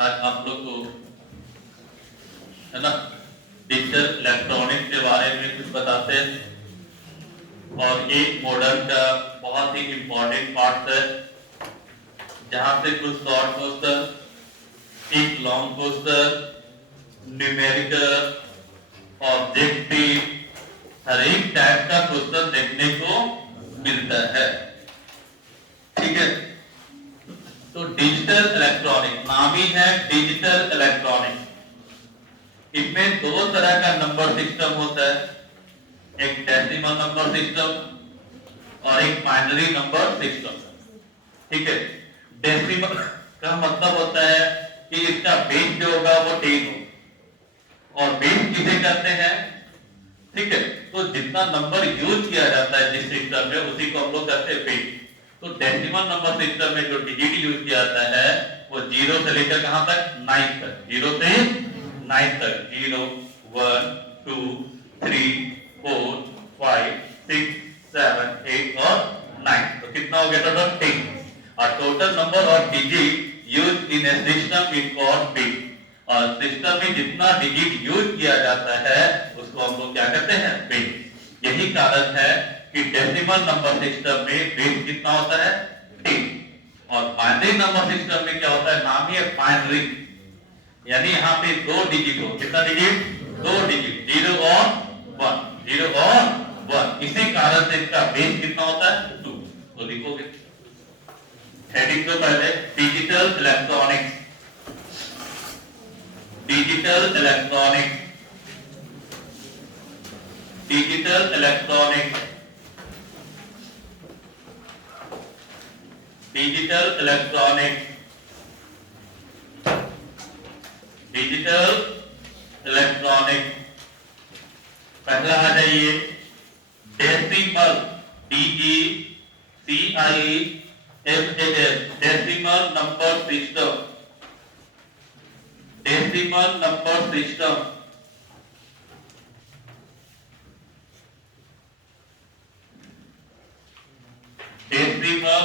आज आप लोग को है ना डिजिटल इलेक्ट्रॉनिक्स के बारे में कुछ बताते हैं और एक मॉडल का बहुत ही इम्पोर्टेंट पार्ट है जहां से कुछ शॉर्ट क्वेश्चन, एक लॉन्ग क्वेश्चन, न्यूमेरिकल, ऑब्जेक्टिव, हर एक टाइप का क्वेश्चन देखने को मिलता है। ठीक है, तो डिजिटल इलेक्ट्रॉनिक नाम ही है डिजिटल इलेक्ट्रॉनिक। इसमें दो तरह का नंबर सिस्टम होता है, एक डेसिमल नंबर सिस्टम और एक बाइनरी नंबर सिस्टम। ठीक है, डेसिमल का मतलब होता है कि इसका बेस जो होगा वो 10 हो और बेस किसे कहते हैं। ठीक है, तो जितना नंबर यूज किया जाता है जिस सिस्टम में उसी को हम लोग कहते हैं बेस। तो डेसिमल नंबर सिस्टम में जो डिजिट यूज किया जाता है वो 0 से लेकर कहां तक 9 तक, 0 से 9 तक, 0 1 2 3 4 5 6 7 8 और 9। तो कितना हो गया टोटल 10। और total number of digit use in A system is called bit. और सिस्टम में जितना डिजिट यूज किया जाता है उसको हम लोग क्या कहते हैं बिट। यही कारण है कि डेसिमल नंबर सिस्टम में बेस कितना होता है 10 और बाइनरी नंबर सिस्टम में क्या होता है नाम ही है बाइनरी, यानी यहाँ पे दो डिजिट हो। कितना डिजिट? दो डिजिट, 0 और 1, 0 और 1। इसी कारण से इसका बेस कितना होता है 2। तो लिखोगे हेडिंग तो पहले digital electronics, digital electronics, digital electronics, digital electronics, digital electronics. पहला आ जाइए decimal, DECIMAL, decimal number system, decimal number system. Decimal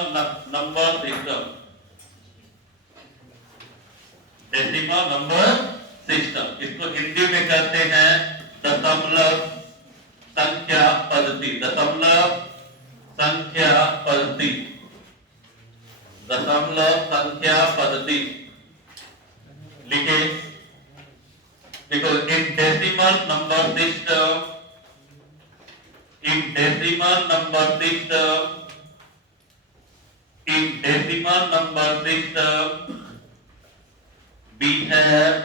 number system, decimal number system, इसको हिंदी में कहते हैं दशमलव संख्या पद्धति, दशमलव संख्या पद्धति, दशमलव संख्या पद्धति। लिखे देखो in decimal number system, in decimal number system, in decimal number system we have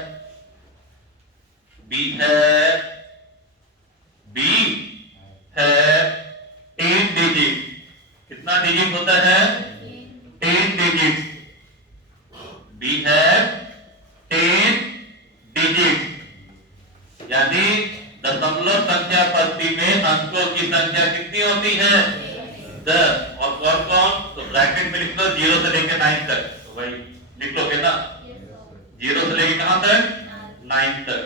10 digit. कितना डिजिट होता है 10 डिजिट। we have 10 डिजिट, यानी दशमलव संख्या पद्धति में अंकों की संख्या कितनी होती है 10। और कौन कौन, तो ब्रैकेट में लिख लो 0 से लेकर 9 तक। तो भाई लिख लोगे ना 0 से लेके कहां तक 9 तक।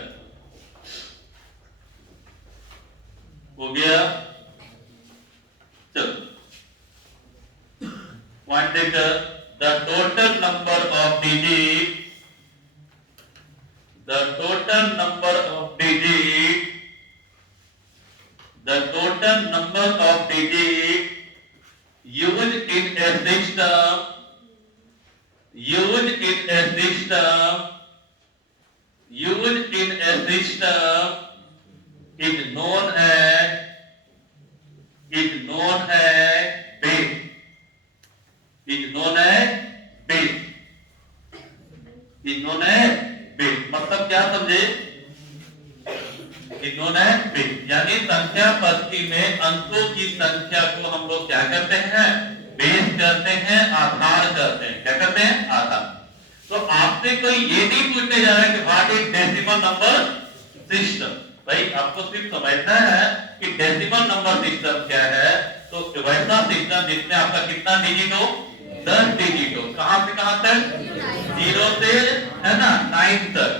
हो गया, चलो पॉइंट देखकर the total number of digit, the total number of digit, the total number of digit used in A system, used in a system, used in a system is known as, is known as base, is known as base, is known as base। मतलब क्या समझे, is known as base यानी संख्या पद्धति में अंकों की संख्या को हम लोग क्या करते हैं बेस करते हैं, आधार करते हैं। क्या करते हैं आधार। तो आपसे कोई ये नहीं पूछने जा रहा है कि what is decimal number system. भाई आपको सिर्फ समझना है कि डेसिमल नंबर सिस्टम क्या है। तो वैसा सिस्टम जिसमें आपका कितना डिजिट हो 10 डिजिट हो। कहां से कहां तक 0 से है ना 9 तक।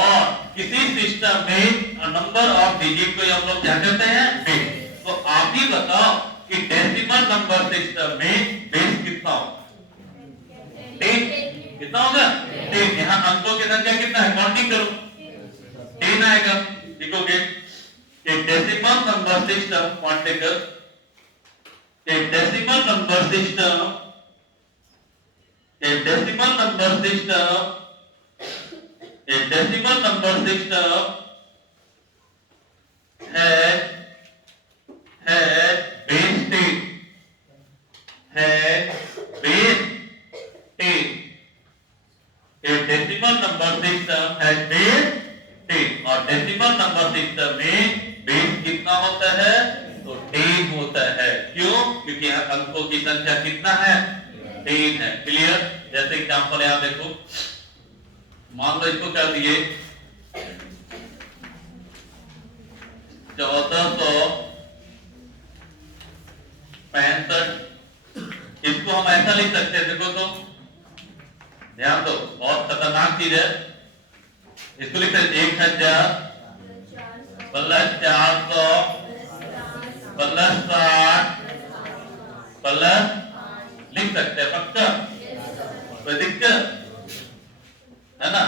और किसी सिस्टम में नंबर ऑफ डिजिट को हम लोग क्या कहते हैं बेस। तो आप ही बताओ कि डेसिमल नंबर सिस्टम में बेस कितना होगा 10। कितना होगा 10। यहाँ अंकों की संख्या कितना है, काउंटिंग करो, 10 आएगा। लिखोगे a decimal number system, quantical, a decimal number system, a decimal number system, a decimal number system has base 10, has base 10, a decimal number system has base 10 और डेसिमल नंबर सिस्टम में base कितना होता है, तो 10 होता है। क्यों, क्योंकि यहाँ अंकों की संख्या कितना है, 10 है। क्लियर। जैसे एग्जांपल यहाँ देखो, मान लो इसको कर दिए 1465, इसको हम ऐसा लिख सकते हैं, देखो तो ध्यान दो, बहुत खतरनाक चीज है। इसको लिखते हैं 1000 प्लस 400 प्लस 60 प्लस, लिख सकते हैं पक्का, कोई दिक्कत है ना,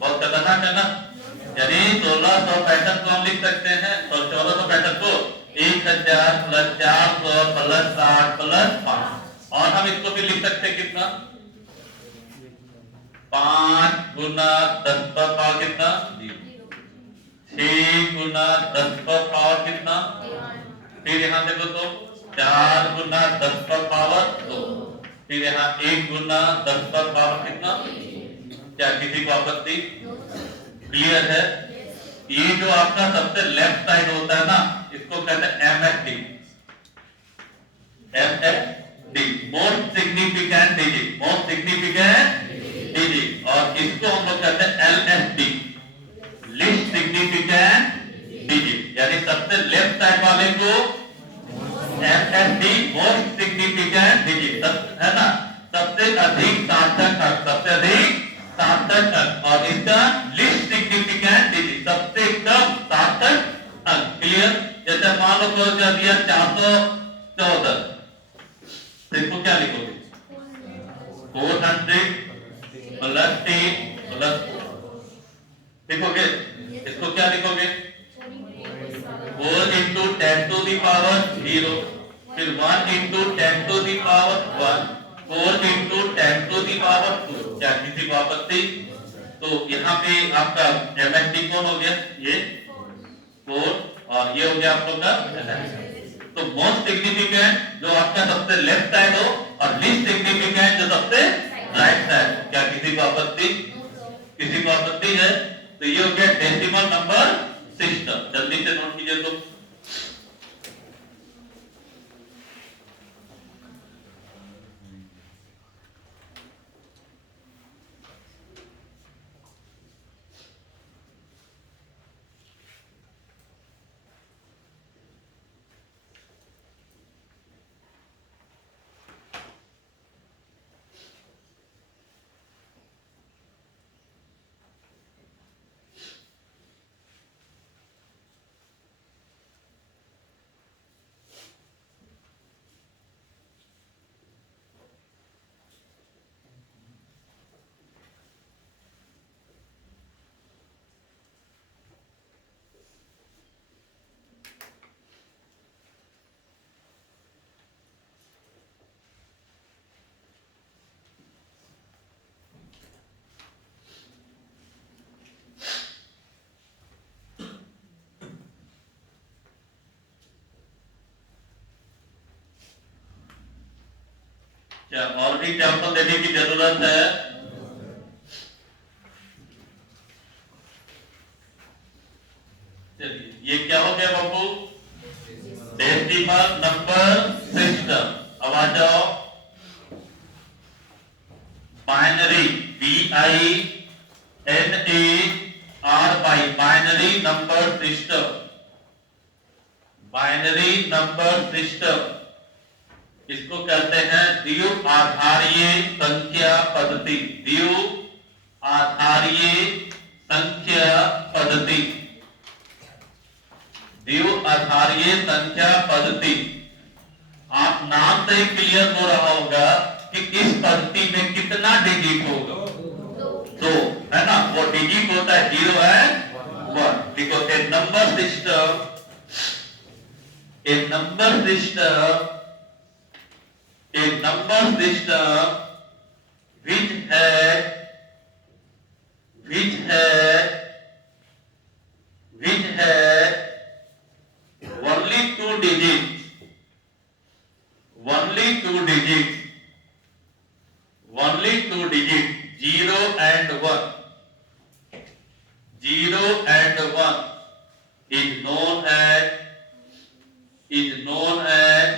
बहुत खतरनाक है ना। यानी 1665 को हम लिख सकते हैं और 1465 को 1000 प्लस 400 प्लस 60 प्लस 5, और हम इसको भी लिख सकते हैं कितना, 5 गुना 10 पर पावर कितना, 6 गुना 10 पर पावर कितना, फिर यहाँ देखो तो 4 गुना 10 पर पावर 2, फिर यहाँ 1 गुना 10 पर पावर कितना, क्या किसी को आपत्ति, क्लियर है। ये जो आपका सबसे लेफ्ट साइड होता है ना, इसको कहते हैं MSD, MSD, most significant digit, most significant digit, और इसको हम लोग कहते हैं LSD, लिस्ट सिग्निफिकेंट डिजिट, यानी सबसे लेफ्ट साइड वाले को MSD, मोस्ट सिग्निफिकेंट डिजिट, है ना, सबसे अधिक सार्थक अंक, सबसे अधिक सार्थक अंक, और इसका लिस्ट सिग्निफिकेंट डिजिट, सबसे कम सार्थक अंक। क्लियर। जैसे मान लो क्लोज कर दिया 414, तो इसको क्या लिखोगे, 400 प्लस 10 प्लस 4 लिखोगे। इसको क्या लिखोगे, 4 into 10 to the power 0, फिर 1 into 10 to the power 1, 4 into 10 to the power 2, क्या किसी को आपत्ति। तो यहाँ पे आपका MSD कौन हो गया, ये 4, और ये हो गया आप लोग का LSD। तो मोस्ट सिग्निफिकेंट जो आपका सबसे लेफ्ट साइड हो, और लीस्ट सिग्निफिकेंट जो सबसे राइट साइड, क्या किसी को आपत्ति, किसी को आपत्ति है। तो ये हो गया डेसिमल नंबर सिस्टम, जल्दी से नोट कीजिए। तो क्या और भी एग्जाम्पल देने की जरूरत है। चलिए, ये क्या हो गया बाबू, डेसिमल नंबर सिस्टम। अब आ जाओ binary, BINARY, binary number system, binary number system, इसको कहते हैं द्विआधारीय संख्या पद्धति, द्विआधारीय संख्या पद्धति, द्विआधारीय संख्या पद्धति। आप नाम से ही क्लियर हो रहा होगा कि इस पद्धति में कितना डिजिट होगा, दो, है ना, वो डिजिट होता है 0 एंड 1। देखो a number system, a number system, a number system which had which had which had only two digits, only two digits, only two digits, 0 and 1, 0 and 1 is known as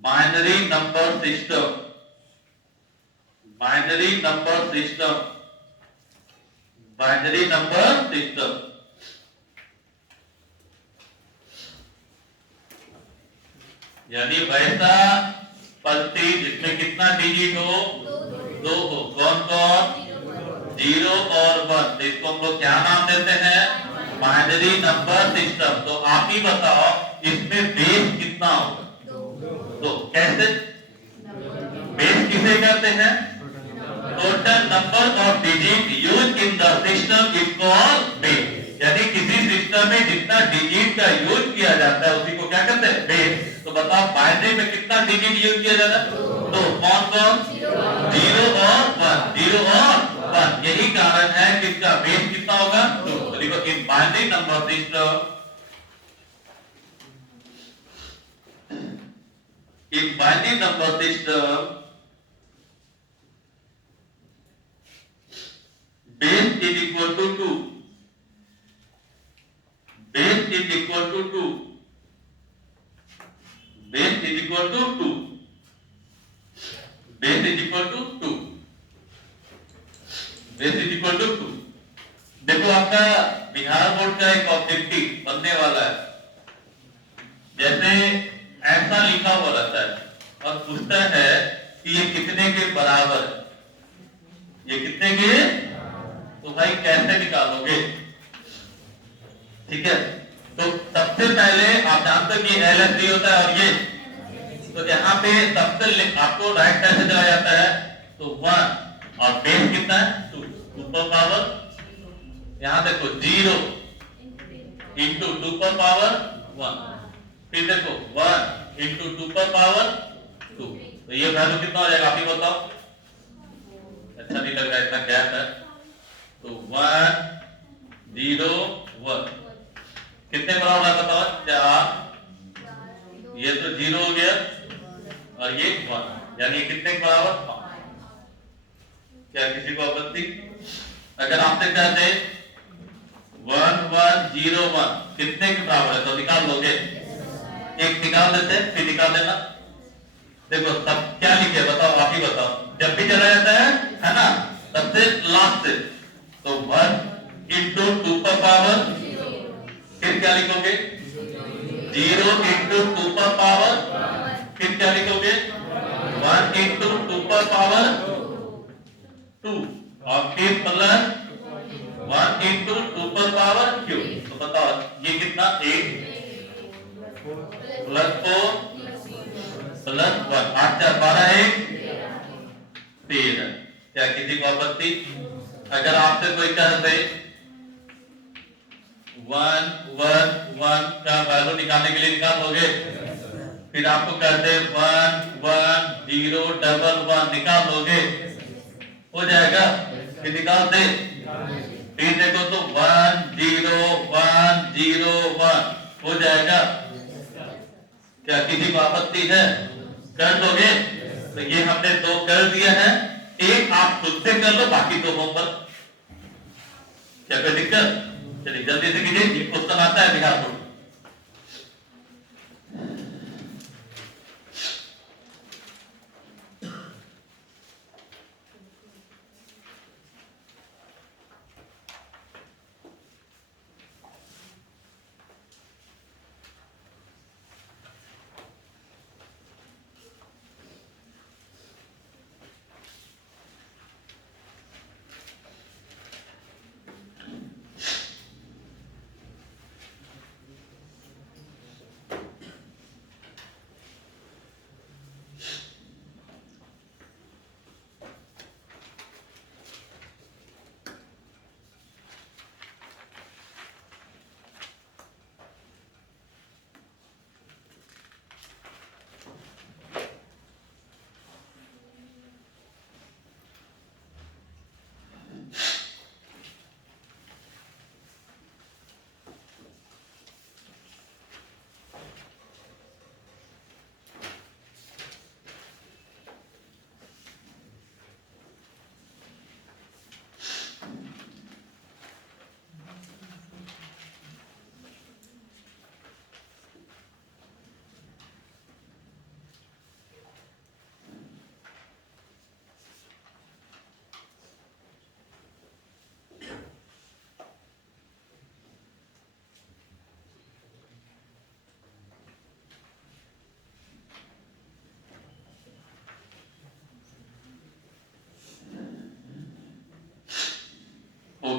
binary number system, binary number system, binary number system। यानी वैसा पद्धति जिसमें कितना digit हो, दो हो। कौन कौन? 0 और 1। तो इसको हम लोग क्या नाम देते हैं? Binary number system. तो आप ही बताओ इसमें बेस कितना होगा? तो कैसे बेस किसे कहते हैं? Total number of digit use in the system is called base. यानी किसी सिस्टम में जितना डिजिट का यूज किया जाता है उसी को क्या कहते हैं? बेस। तो बताओ बाइनरी में कितना डिजिट यूज किया जाता है? तो कौन कौन? 0 और 1, 0 और 1। यही कारण है कि इसका बेस कितना होगा? 2। तो देखो in binary number system, in binary number system, base is equal to 2, base is equal to 2, base is equal to 2, base is equal to 2, base is equal to 2। देखो आपका बिहार बोर्ड का एक ऑब्जेक्टिव बनने वाला है, जैसे ऐसा लिखा हुआ रहता है और पूछता है कि ये कितने के बराबर है, ये कितने के? तो भाई कैसे निकालोगे? ठीक है, तो सबसे पहले आप जानते हो कि LSD होता है और ये, तो यहाँ पे सबसे आपको राइट साइड से चला जाता है तो 1 और बेस कितना है? 2, 2 पर पावर, यहाँ देखो 0 इंटू 2 पर पावर 1, फिर देखो 1 इंटू 2 पर पावर 2। तो ये वैल्यू कितना हो जाएगा आप ही बताओ? अच्छा नहीं लग रहा है, इतना गैप है। तो 1 0 1 कितने बराबर है बताओ? 4। ये तो 0 हो गया और ये 1, यानी कितने के बराबर? 5। क्या किसी को आपत्ति? अगर आपसे कहते 1 1 0 1 कितने के बराबर है तो निकाल लोगे? एक निकाल देते हैं, फिर निकाल देना। देखो तब क्या लिखे बताओ, आप ही बताओ। जब भी चला जाता है ना, सबसे लास्ट से, तो 1 इंटू 2 पर पावर, फिर क्या लिखोगे? 0 इंटू 2 पर पावर, फिर क्या लिखोगे? 1 इंटू 2 पर पावर 2 और फिर प्लस 1 इंटू 2 पर पावर क्यू। तो बताओ ये कितना? 8 प्लस 4 प्लस 1, 8 4 12 1 13। क्या किसी को आपत्ति? अगर आपसे कोई कह दे 1 1 1 का वैल्यू निकालने के लिए निकाल लोगे, फिर आपको कह दे 1 1 0 1 1 निकाल लोगे, हो जाएगा? फिर निकाल दे, फिर देखो तो 1 0 1 0 1 हो जाएगा। क्या किसी को आपत्ति है? कर दोगे? तो ये हमने 2 कर दिया है, एक आप खुद से कर लो, बाकी 2 होमवर्क। क्या कोई दिक्कत? चलिए जल्दी से कीजिए, ये क्वेश्चन आता है बिहार बोर्ड।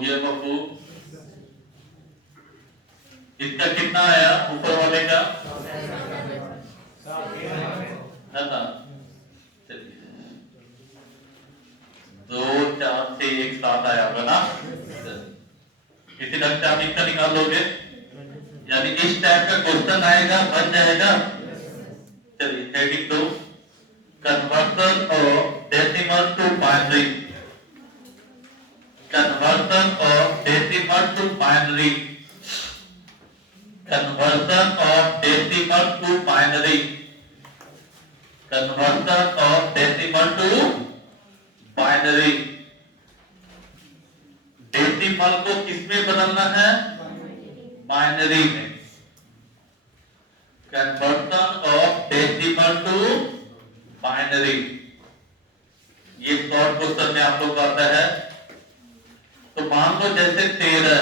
गया बाबू। इसका कितना आया ऊपर वाले का है ना? चलिए 2 4 6 एक साथ आया होगा ना। इसी ढंग से आप इसका निकाल लोगे, यानी इस टाइप का क्वेश्चन आएगा, बन जाएगा। चलिए heading 2, conversion of decimal to binary. Conversion of decimal to binary. Conversion of decimal to binary. Conversion of decimal to binary. Decimal को किसमें बदलना है? बाइनरी में। Conversion of decimal to binary, ये शॉर्ट क्वेश्चन में आप लोग आता है। तो मान लो जैसे 13 है,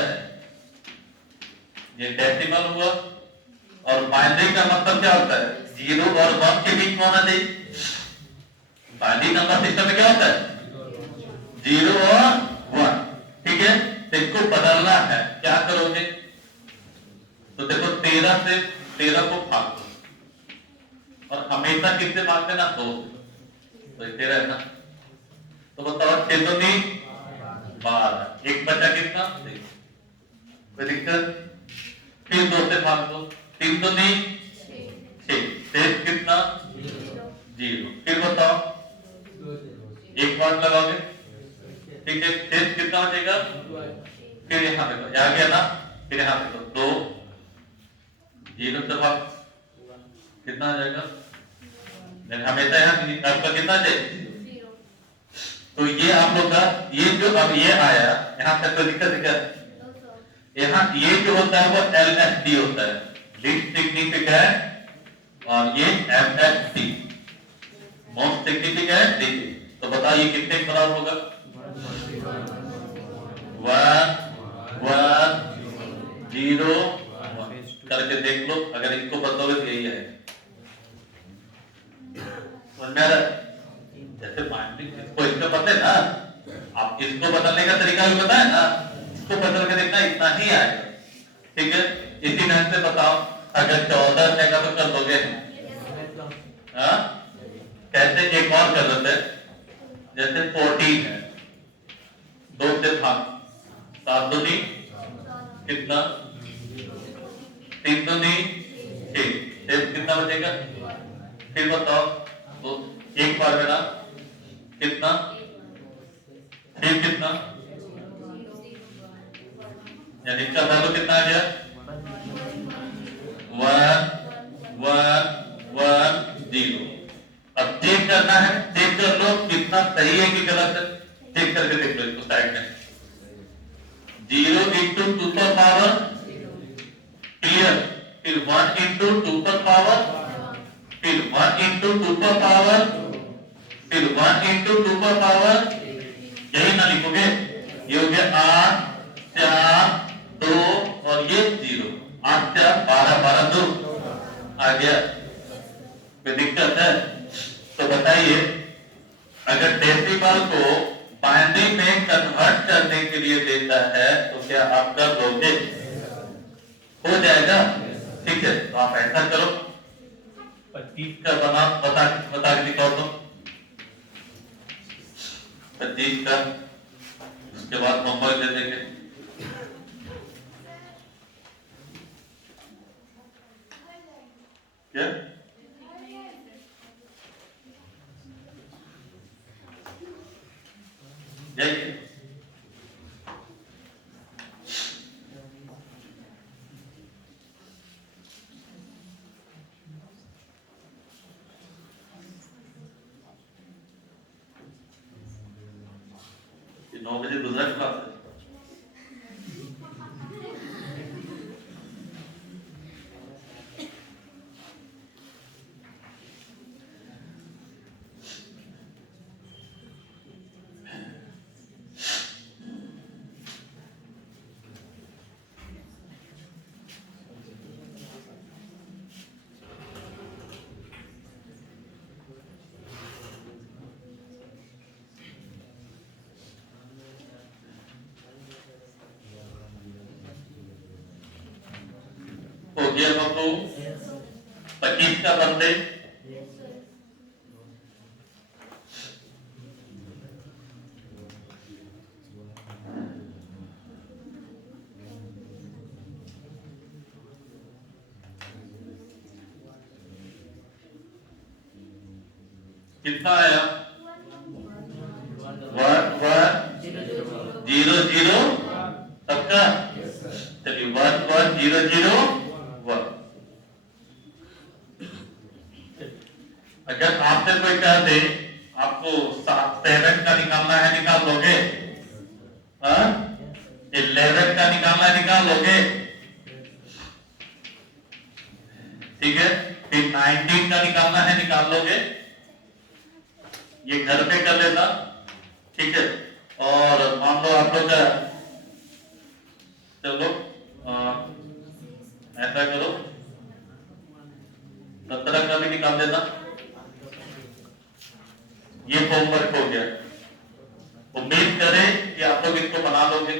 ये डेसिमल हुआ, और बाइनरी का मतलब क्या होता है? 0 और 1 के बीच में होना चाहिए। बाइनरी नंबर सिस्टम में क्या होता है? 0 और 1, ठीक है। तो इसको बदलना है, क्या करोगे? तो देखो 13 से 13 को भाग दो, और हमेशा किससे भाग देना? 2 से। तो 13 है ना, तो बताओ 6 तो 3 12, एक बचा कितना? 3। कोई दिक्कत? फिर 2 से भाग दो, 3 तो 3 6, शेष कितना? 0। फिर बताओ, एक बार लगाओगे, ठीक है, शेष कितना हो जाएगा? फिर यहाँ देखो, आ गया ना, फिर यहाँ देखो 2 0 से भाग कितना आ जाएगा? हमेशा यहाँ आपका कितना चाहिए? तो ये आप लोग का, ये जो अब ये आया यहाँ तक तो दिक्कत है क्या? यहाँ ये जो होता है वो LSD होता है, लीस्ट सिग्निफिकेंट, और ये MSD, मोस्ट सिग्निफिकेंट डिजिट। तो बताइए कितने बराबर होगा? 1 1 0 करके देख लो, अगर इसको बदलोगे तो यही है। जैसे इसको इसको पता है ना, आप इसको बदलने का तरीका भी पता है ना, इसको बदल के देखना, इतना ही आएगा, ठीक है। इसी ढंग से बताओ, अगर 14 रहेगा तो कर दोगे? हाँ, कैसे? एक और कर लेते हैं, जैसे 14 है, 2 से भाग, 7 दूनी कितना? 3 दूनी 6, शेष कितना बचेगा? फिर बताओ, तो एक बार में ना कितना? फिर कितना? यानी इसका वैल्यू कितना आ गया? 1 1 1 0। अब चेक करना है, चेक कर लो कितना सही है कि गलत है, चेक करके देख लो इसको साइड में। 0 इंटू 2 पर पावर, क्लियर। फिर 1 इंटू 2 पर पावर, फिर 1 इंटू 2 पर पावर, फिर 1 इंटू 2 पर पावर, यही ना लिखोगे? ये हो गया 8 4 2 और ये 0, 8 4 12 12 2 आ गया। कोई दिक्कत है? तो बताइए, अगर डेसिमल को बाइनरी में कन्वर्ट करने के लिए देता है तो क्या आप कर दोगे? हो जाएगा, ठीक है। तो आप ऐसा करो, 25 का बता के दिखाओ तो, 25 का, उसके बाद होमवर्क दे देंगे। क्या? जाइए। ये 9 बजे दूसरा क्लास है। हो गया बाबू 25 का बंदे कितना आया 1 1 0 0 सबका चलिए 1 1 0 0 1। अगर आपसे कोई कह दे आपको 7 का निकालना है निकाल लोगे? 11 का निकालना है निकाल लोगे? ठीक है, फिर 19 का निकालना है निकाल लोगे? ये घर पे कर लेना, ठीक है। और मान लो आप लोग चलो ऐसा करो 17 का भी निकाल देना। ये होमवर्क हो गया, उम्मीद करें कि आप लोग इसको बना लोगे।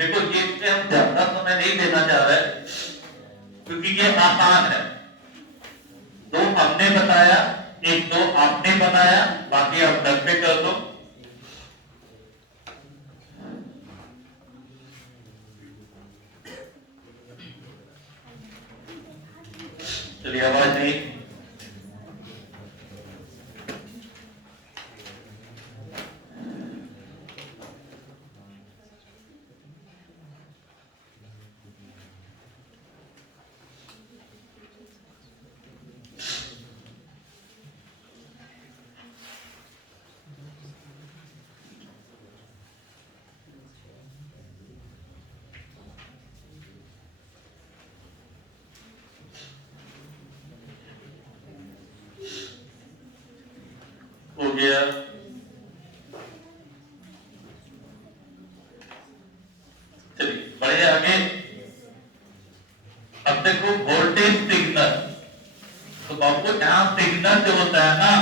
देखो ये हम ज्यादा समय नहीं देना चाह रहे क्योंकि ये आसान है। 2 हमने बताया, 1 2 आपने बताया, बाकी आप घर पे कर दो। चलिए आवाज नहीं हो गया। चलिए बढ़िया आगे। अब देखो वोल्टेज सिग्नल, तो आपको यहाँ सिग्नल जो होता है ना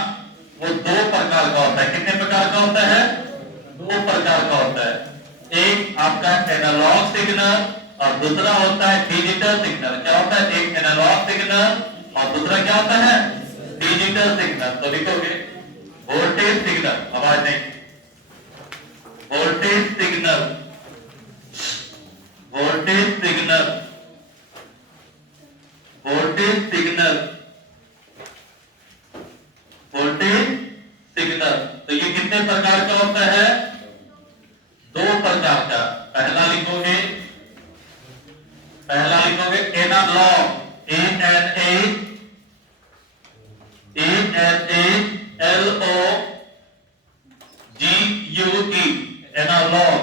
वो 2 प्रकार का होता है। कितने प्रकार का होता है? 2 प्रकार का होता है। एक आपका एनालॉग सिग्नल और दूसरा होता है डिजिटल सिग्नल। क्या होता है? एक एनालॉग सिग्नल और दूसरा क्या होता है? Digital signal. तो लिखोगे वोल्टेज सिग्नल, आवाज नहीं, voltage signal, voltage signal, voltage signal, voltage signal. तो ये कितने प्रकार का होता है? 2 प्रकार का। पहला लिखोगे analog, ANALOGUE, analog,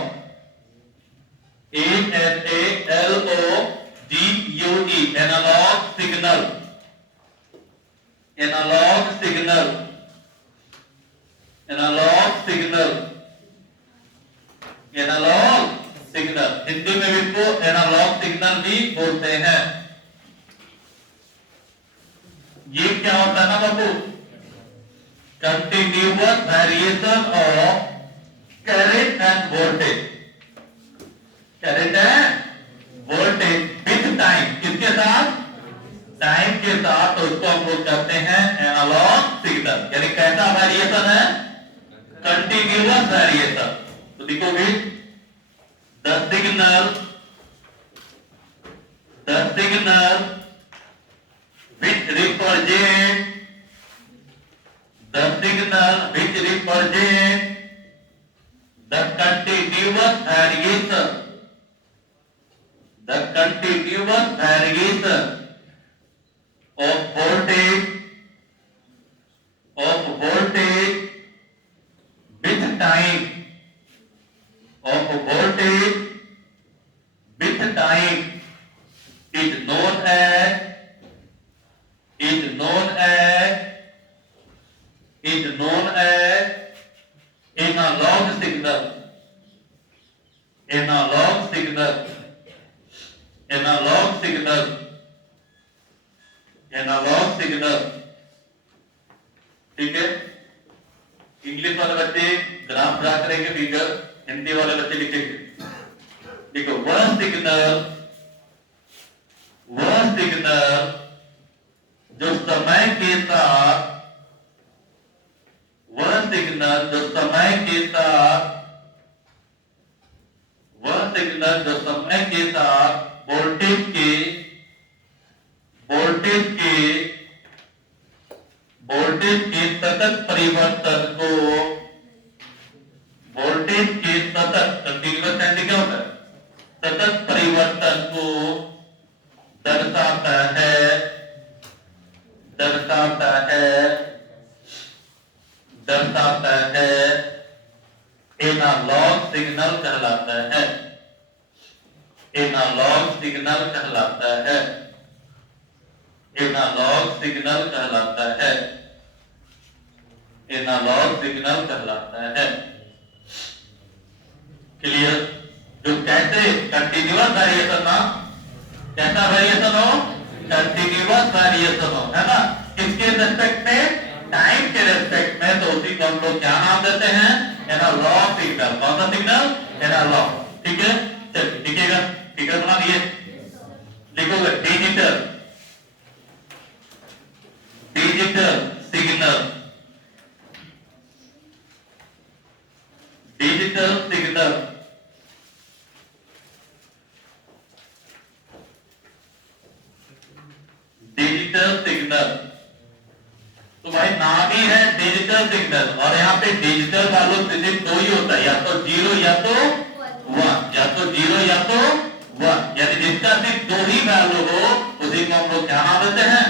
ANALOGUE, analog signal, analog signal, analog signal, analog signal. Hindi में भी इसको एनालॉग सिग्नल भी बोलते हैं। ये क्या होता है ना बाबू? Continuous variation of current and voltage, current and voltage with time. किसके साथ? टाइम के साथ। तो उसको हम लोग कहते हैं एनालॉग सिग्नल। यानी कैसा वेरिएशन है? Continuous variation. तो लिखोगे the signal which represent the signal which represent the continuous variation, the continuous variation of voltage with time, of voltage with time is known as analog signal, analog signal, analog signal, analog signal। ठीक है, English वाले बच्चे graph draw करेंगे figure, Hindi वाले बच्चे लिखेंगे। देखो one signal वह सिग्नल जो समय के साथ, वह सिग्नल जो समय के साथ, वह सिग्नल जो समय के साथ वोल्टेज के सतत परिवर्तन को, वोल्टेज के सतत कंटिन्यूअस एंड क्या होता है, सतत परिवर्तन को दर्शाता है, दर्शाता है एनालॉग सिग्नल कहलाता है, एनालॉग सिग्नल कहलाता है, एनालॉग सिग्नल कहलाता है, एनालॉग सिग्नल कहलाता है। क्लियर? जो कैसे कंटिन्यूअस वेरिएशन ना, कैसा वेरिएशन हो, कंटिन्यूअस वेरिएशन हो, है ना, किसके रेस्पेक्ट में, टाइम के रेस्पेक्ट में, तो उसी को हम लोग क्या नाम देते हैं, एनालॉग सिग्नल। कौन सा सिग्नल, एनालॉग। ठीक है, चलिए लिखिएगा, फिगर बना दिए, लिखोगे digital, digital signal, digital signal, digital signal. तो भाई नाम ही है डिजिटल सिग्नल, और यहाँ पे डिजिटल वैल्यू सिर्फ दो ही होता है, या तो 0 या तो 1, या तो 0 या तो 1, यानी जिसका सिर्फ दो ही वैल्यू हो उसी को हम लोग क्या नाम देते हैं,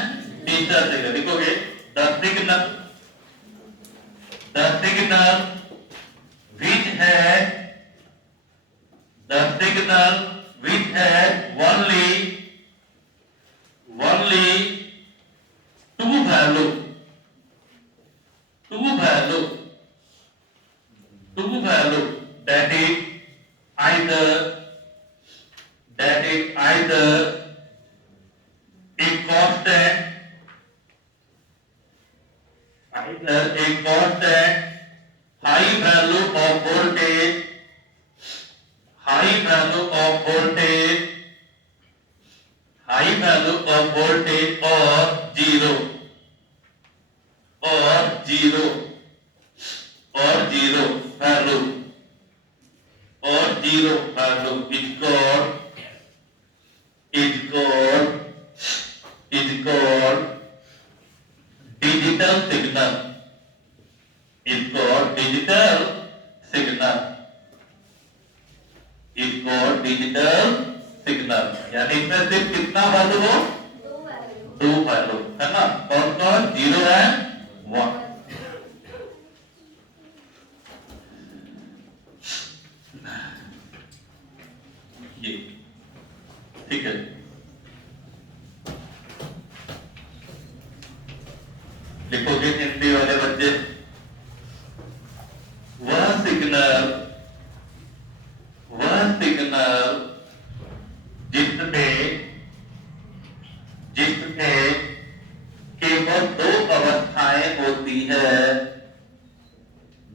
डिजिटल सिग्नल। लिखोगे the signal, the signal which had, the signal which had only two value, that is either a constant, high value of voltage, high value of voltage, high value of voltage, or zero, or zero, or zero value, or zero value is called digital signal, is called digital signal, is called digital signal। यानी इसमें सिर्फ कितना value हो, दो value, है ना, कौन कौन, 0 एंड 1। ये ठीक है, लिखोगे हिंदी वाले बच्चे, वह सिग्नल जिसमें केवल दो अवस्थाएं होती है,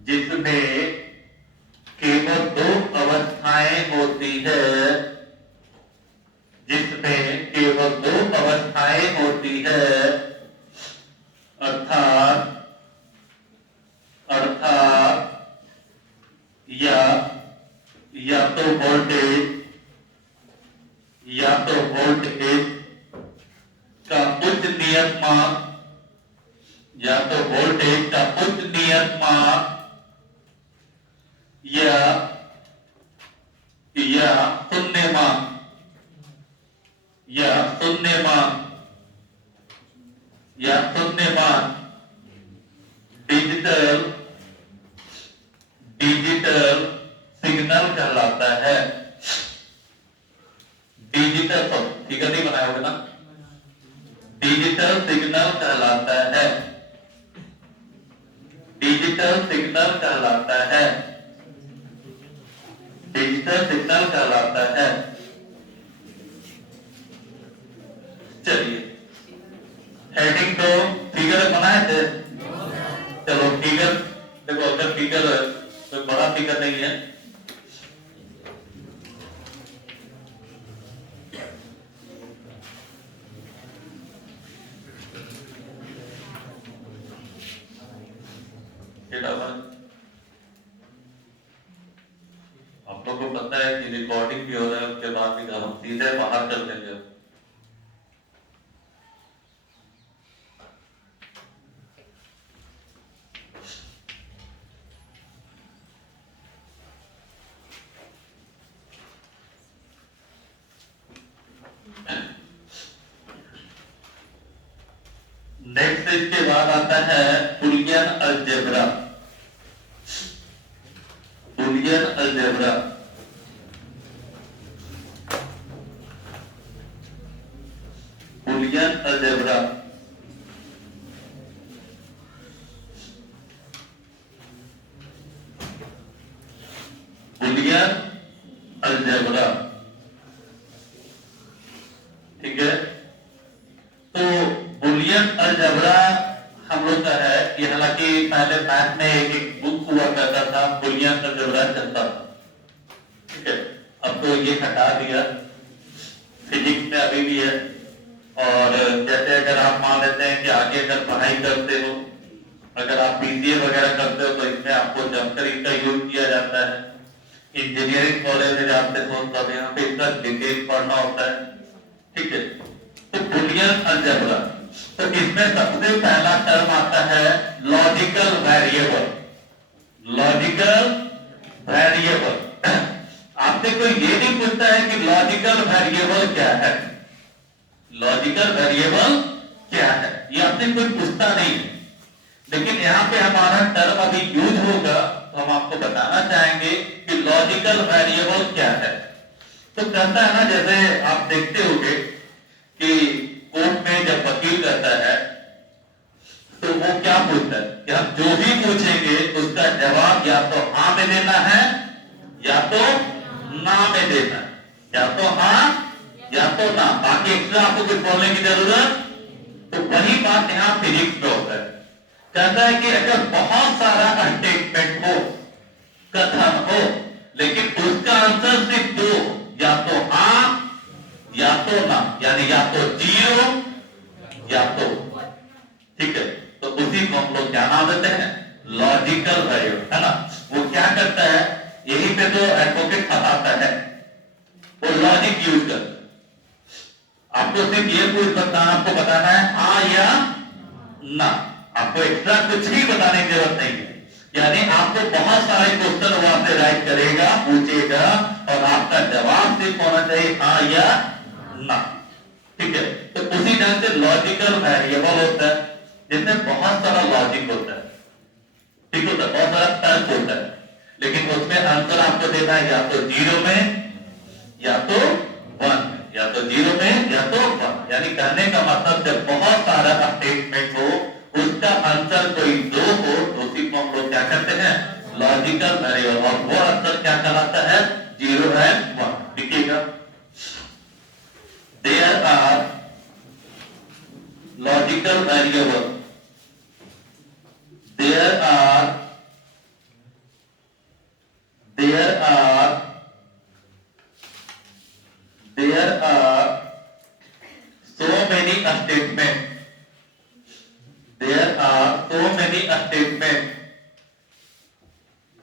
जिसमें केवल दो अवस्थाएं होती है, जिसमें केवल दो अवस्थाएं होती है, अर्थात या तो वोल्टेज का उच्च नियत मान, या तो वोल्टेज का उच्च नियत मान, या शून्य मान, या शून्य मान, या शून्य मान डिजिटल सिग्नल कहलाता है। डिजिटल तो ठीक है, नहीं बनाया होगा ना, डिजिटल सिग्नल कहलाता है, डिजिटल सिग्नल कहलाता है, डिजिटल सिग्नल कहलाता है। चलिए हेडिंग तो फिगर बनाए थे, चलो फिगर देखो, अगर फिगर कोई बड़ा फिगर नहीं है, ये डबल, आप लोग को पता है कि रिकॉर्डिंग भी हो रहा है, उसके बाद भी हम सीधे बाहर कर देंगे। नेक्स्ट इसके बाद आता है Boolean algebra. Boolean algebra, Boolean algebra, Boolean algebra, ठीक है। तो बुलियन अलजेब्रा हम लोग का है कि हालांकि पहले मैथ में एक बुक हुआ करता था, बुलियन अलजेब्रा चलता था, ठीक है। अब तो ये हटा दिया, फिजिक्स में अभी भी है। और जैसे अगर आप मान लेते हैं कि आगे अगर पढ़ाई करते हो, अगर आप बीसीए वगैरह करते हो, तो इसमें आपको जमकरी का यूज किया जाता है। इंजीनियरिंग कॉलेज में जाते हो तब यहाँ पे इसका डिटेल पढ़ना होता है, ठीक है। तो बुलियन अलजेब्रा, तो इसमें सबसे पहला टर्म आता है लॉजिकल वेरिएबल। लॉजिकल वेरिएबल, आपसे कोई ये नहीं पूछता है कि लॉजिकल वेरिएबल क्या है। लॉजिकल वेरिएबल क्या है ये आपसे कोई पूछता नहीं है, लेकिन यहाँ पे हमारा टर्म अभी यूज होगा, तो हम आपको बताना चाहेंगे कि लॉजिकल वेरिएबल क्या है। तो कहता है ना, जैसे आप देखते होंगे कि कोर्ट में जब वकील रहता है तो वो क्या पूछता है कि हम जो भी पूछेंगे उसका जवाब या तो हाँ में देना है या तो ना में देना है, या तो हाँ या तो ना, बाकी एक्स्ट्रा आपको कुछ बोलने की जरूरत। तो वही बात यहाँ फिजिक्स में होता है। कहता है कि अगर बहुत सारा स्टेटमेंट हो, कथन हो, लेकिन उसका आंसर सिर्फ दो, या तो हाँ या तो ना, यानी या तो जीरो या तो, ठीक है। तो उसी को हम लोग क्या नाम देते हैं, लॉजिकल वेरिएबल, है ना। वो क्या करता है, यही पे तो एडवोकेट फंसाता है, वो लॉजिक यूज कर, आपको सिर्फ ये पूछ बताना, आपको बताना है हाँ या ना, आपको एक्स्ट्रा कुछ भी बताने की जरूरत नहीं है। यानी आपको बहुत सारे क्वेश्चन वो आपसे राइट करेगा, पूछेगा, और आपका जवाब सिर्फ होना चाहिए हाँ या ना, ठीक है। तो उसी ढंग से लॉजिकल वेरिएबल होता है, जिसमें बहुत सारा लॉजिक होता है, ठीक होता है, बहुत सारा तर्क होता है, लेकिन उसमें आंसर आपको देना है या तो जीरो में या तो वन, या तो जीरो में या तो वन। यानी कहने का मतलब जब बहुत सारा स्टेटमेंट हो, उसका आंसर कोई दो हो, तो उसी को हम लोग क्या कहते हैं, लॉजिकल वेरिएबल, और वो आंसर क्या कहलाता है, जीरो एंड वन। देखिएगा, there are logical variable, there are so many statements, there are so many statements,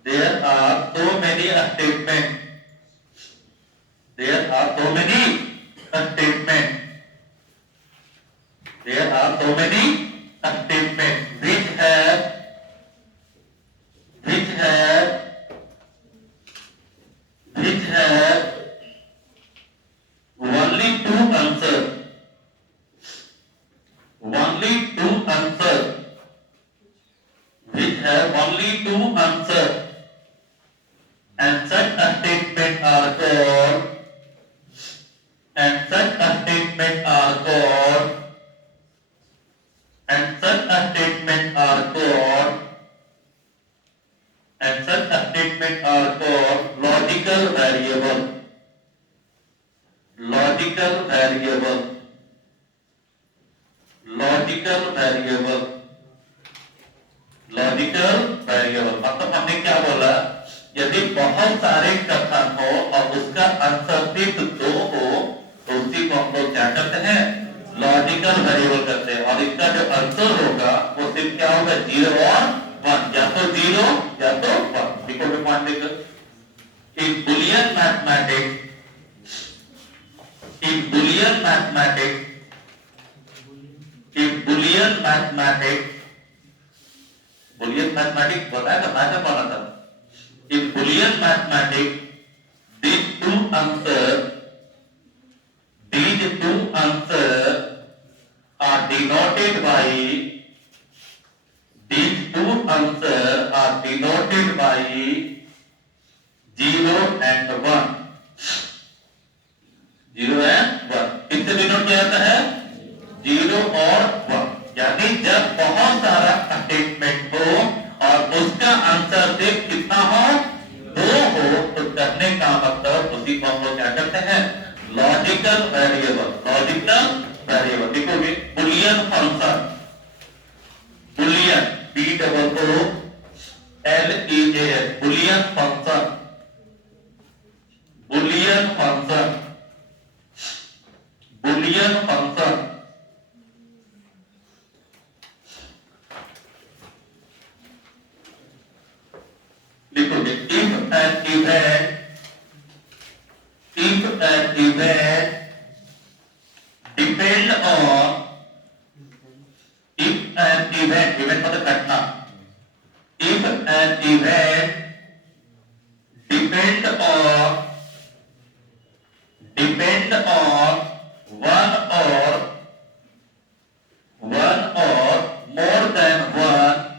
there are so many statements, there are so many statements, there are so many statements which have only two answers, only two answers, which have only two answers, and such statements are called, and such statements are called, and such statements are called, and such statements are called logical variable, logical variable, logical variable, logical variable। मतलब हमने क्या बोला, यदि बहुत सारे कथन हो और उसका आंसर सिर्फ दो हो, तो उसी को हम लोग क्या करते हैं, लॉजिकल वेरिएबल करते हैं, और इसका जो आंसर होगा वो सिर्फ क्या होगा, जीरो और 1, या तो 0 या तो 1। देखोगे पॉइंट देखो, in Boolean mathematics, in Boolean mathematics, in Boolean mathematics, Boolean mathematics बताया था, मैं पढ़ा था। In Boolean mathematics, these two answers are denoted by, these two answers are denoted by 0 and 1, 0 and 1। किससे डिनोट किया जाता है? 0 और 1। यानी जब बहुत सारा स्टेटमेंट हो और उसका आंसर सिर्फ कितना हो? 2 हो, तो करने का मतलब उसी को हम लोग क्या करते हैं? Logical variable. लॉजिकल वेरिएबल देखोगे, Boolean function, Boolean BOOLEAN, Boolean function, Boolean function, Boolean function. लिखोगे, if an event depend on, if an event मतलब घटना, if an event depend on one or more than one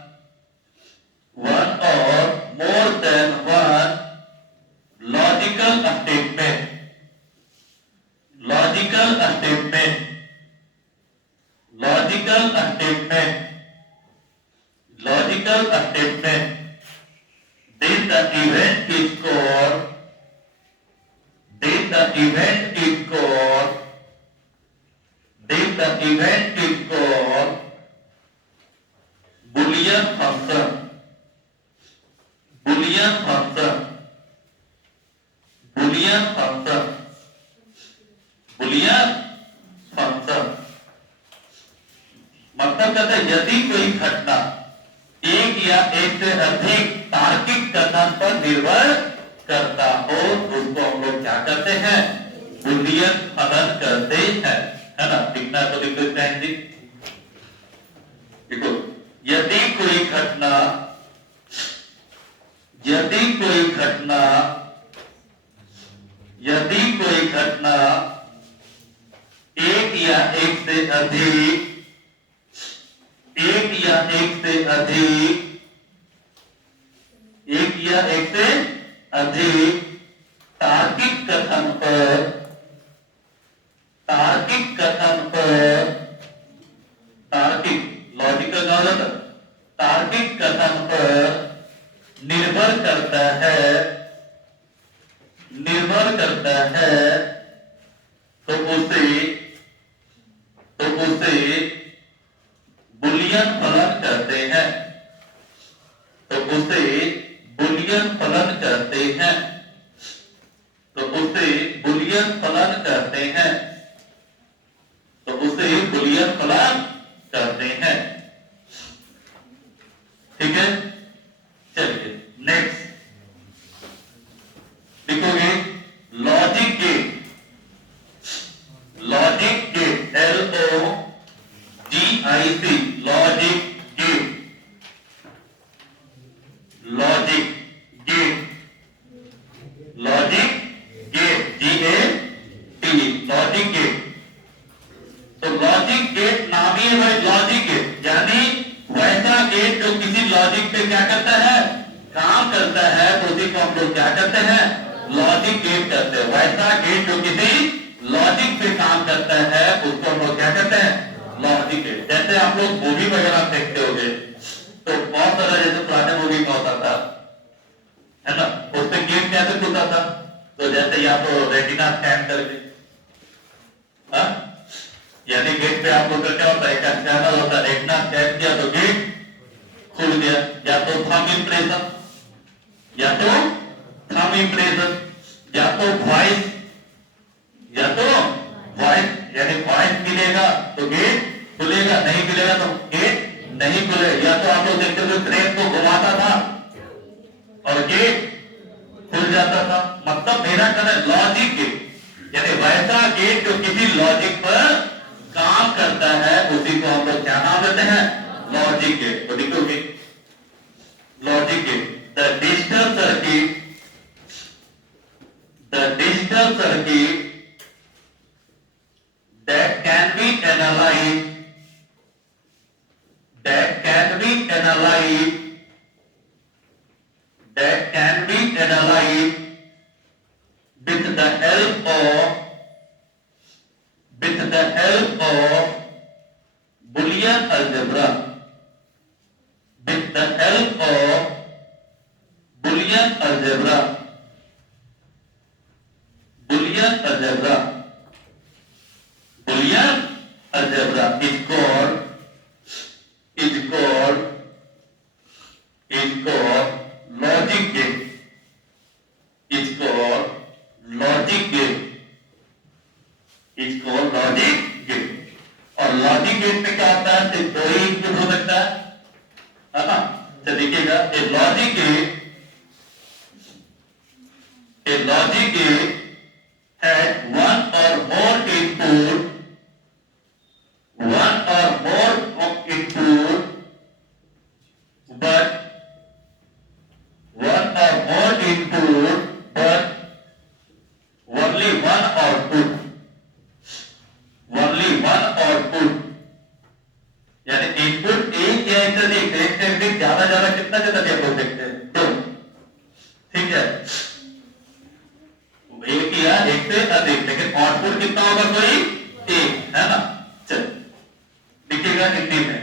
logical statement, then the event is called Boolean function, Boolean function, Boolean function, Boolean function। मतलब कहते हैं यदि कोई घटना एक या एक से अधिक तार्किक कथन पर निर्भर करता हो तो उसको हम लोग क्या करते हैं? बुलियन फलन करते हैं, है ना? लिखना तो लिख देते हैं जी। देखो, यदि कोई घटना एक या एक से अधिक तार्किक कथन पर लॉजिकल नॉलेज, तार्किक कथन पर निर्भर करता है तो उसे बुलियन फलन करते हैं, तो उसे बुलियन फलन करते हैं, तो उसे बुलियन फलन करते हैं, तो उसे बुलियन फलन करते हैं। ठीक है, चलिए नेक्स्ट लिखोगे, logic gate, logic gate, LOGIC, logic gate, logic gate, logic gate, GATE, logic gate. तो लॉजिक गेट नाम ही है भाई, लॉजिक गेट यानी वैसा गेट जो किसी लॉजिक पे क्या करता है? काम करता है, तो उसी को हम लोग क्या करते हैं? लॉजिक गेट करते हैं। वैसा गेट जो किसी लॉजिक पे काम करता है उसको हम लोग क्या करते हैं? Logic gate. जैसे आप लोग मूवी वगैरह देखते होंगे तो बहुत सारा, जैसे पुराने मूवी में होता था, है ना, उसमें गेट कैसे खुलता था? तो जैसे या तो रेटिना स्कैन करके, यानी गेट पे आप लोग का क्या होता है? एक स्कैनर होता है, रेटिना स्कैन किया तो गेट खुल गया। या तो थंब इंप्रेशन, या तो थंब इंप्रेशन, या तो वॉइस, यानी वॉइस मिलेगा तो गेट खुलेगा, नहीं मिलेगा तो गेट नहीं खुलेगा। या तो आप लोग देखते हुए ट्रेन को घुमाता था और गेट खुल जाता था। मतलब मेरा कहना लॉजिक गेट, यानी वैसा गेट जो किसी लॉजिक पर काम करता है, उसी को हम लोग क्या नाम देते हैं? Logic gate. तो लिखोगे logic gate, the digital circuit that can be analyzed with the help of Boolean algebra, with the help of Boolean algebra is called logic gate. It's called logic gate. और logic gate में क्या होता है? सिर्फ दो ही input हो सकता है ना? तो देखिएगा, a logic gate has one or more input, but only one output. यानी इनपुट एक या एक से अधिक ज्यादा कितना आप लोग देखते हैं? दो। ठीक है, एक या एक से अधिक, लेकिन आउटपुट कितना होगा? कोई एक, है ना? चल लिखिएगा हिंदी में,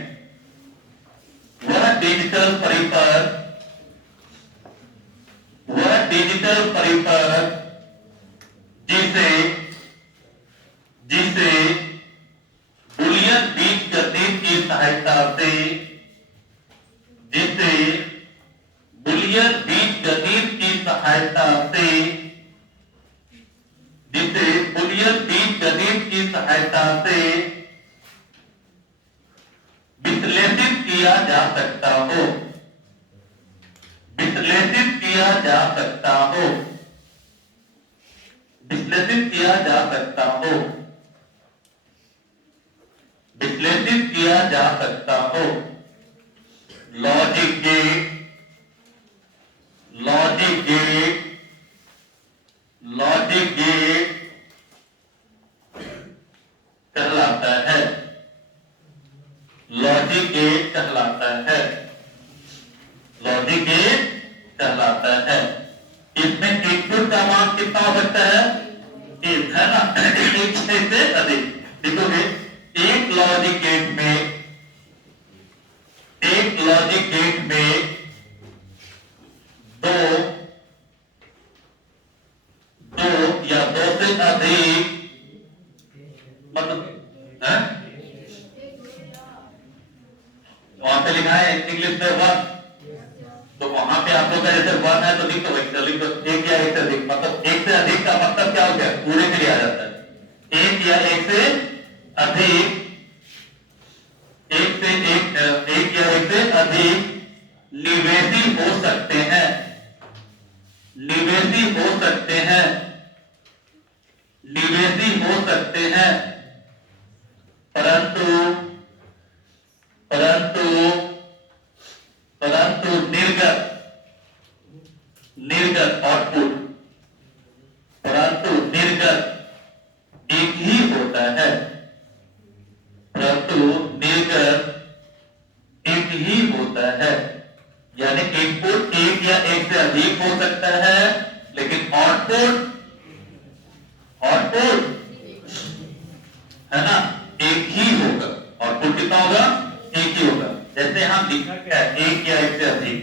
वह डिजिटल परिपथ जिसे बूलियन बीजगणित की सहायता से विश्लेषित किया जा सकता हो। लॉजिक गेट कहलाता है। लॉजिक गेट कहलाता है। इसमें इनपुट का मान कितना हो सकता है? एक, है ना? एक से अधिक। देखोगे, एक लॉजिक गेट में दो या दो से अधिक, मतलब वहां पे लिखा है इंग्लिश में 1, तो वहां पे आप लोग का जैसे 1 है तो लिखो एक या एक से अधिक, मतलब एक से अधिक का मतलब क्या हो गया? पूरे के लिए आ जाता है। एक या एक से अधिक, एक या एक से अधिक निवेशी हो सकते हैं, परंतु निर्गत एक ही होता है। यानी इनपुट एक या एक से अधिक हो सकता है, लेकिन आउटपुट है ना, एक ही होगा। आउटपुट कितना होगा? एक ही होगा। जैसे हम लिखा क्या है, एक या एक से अधिक।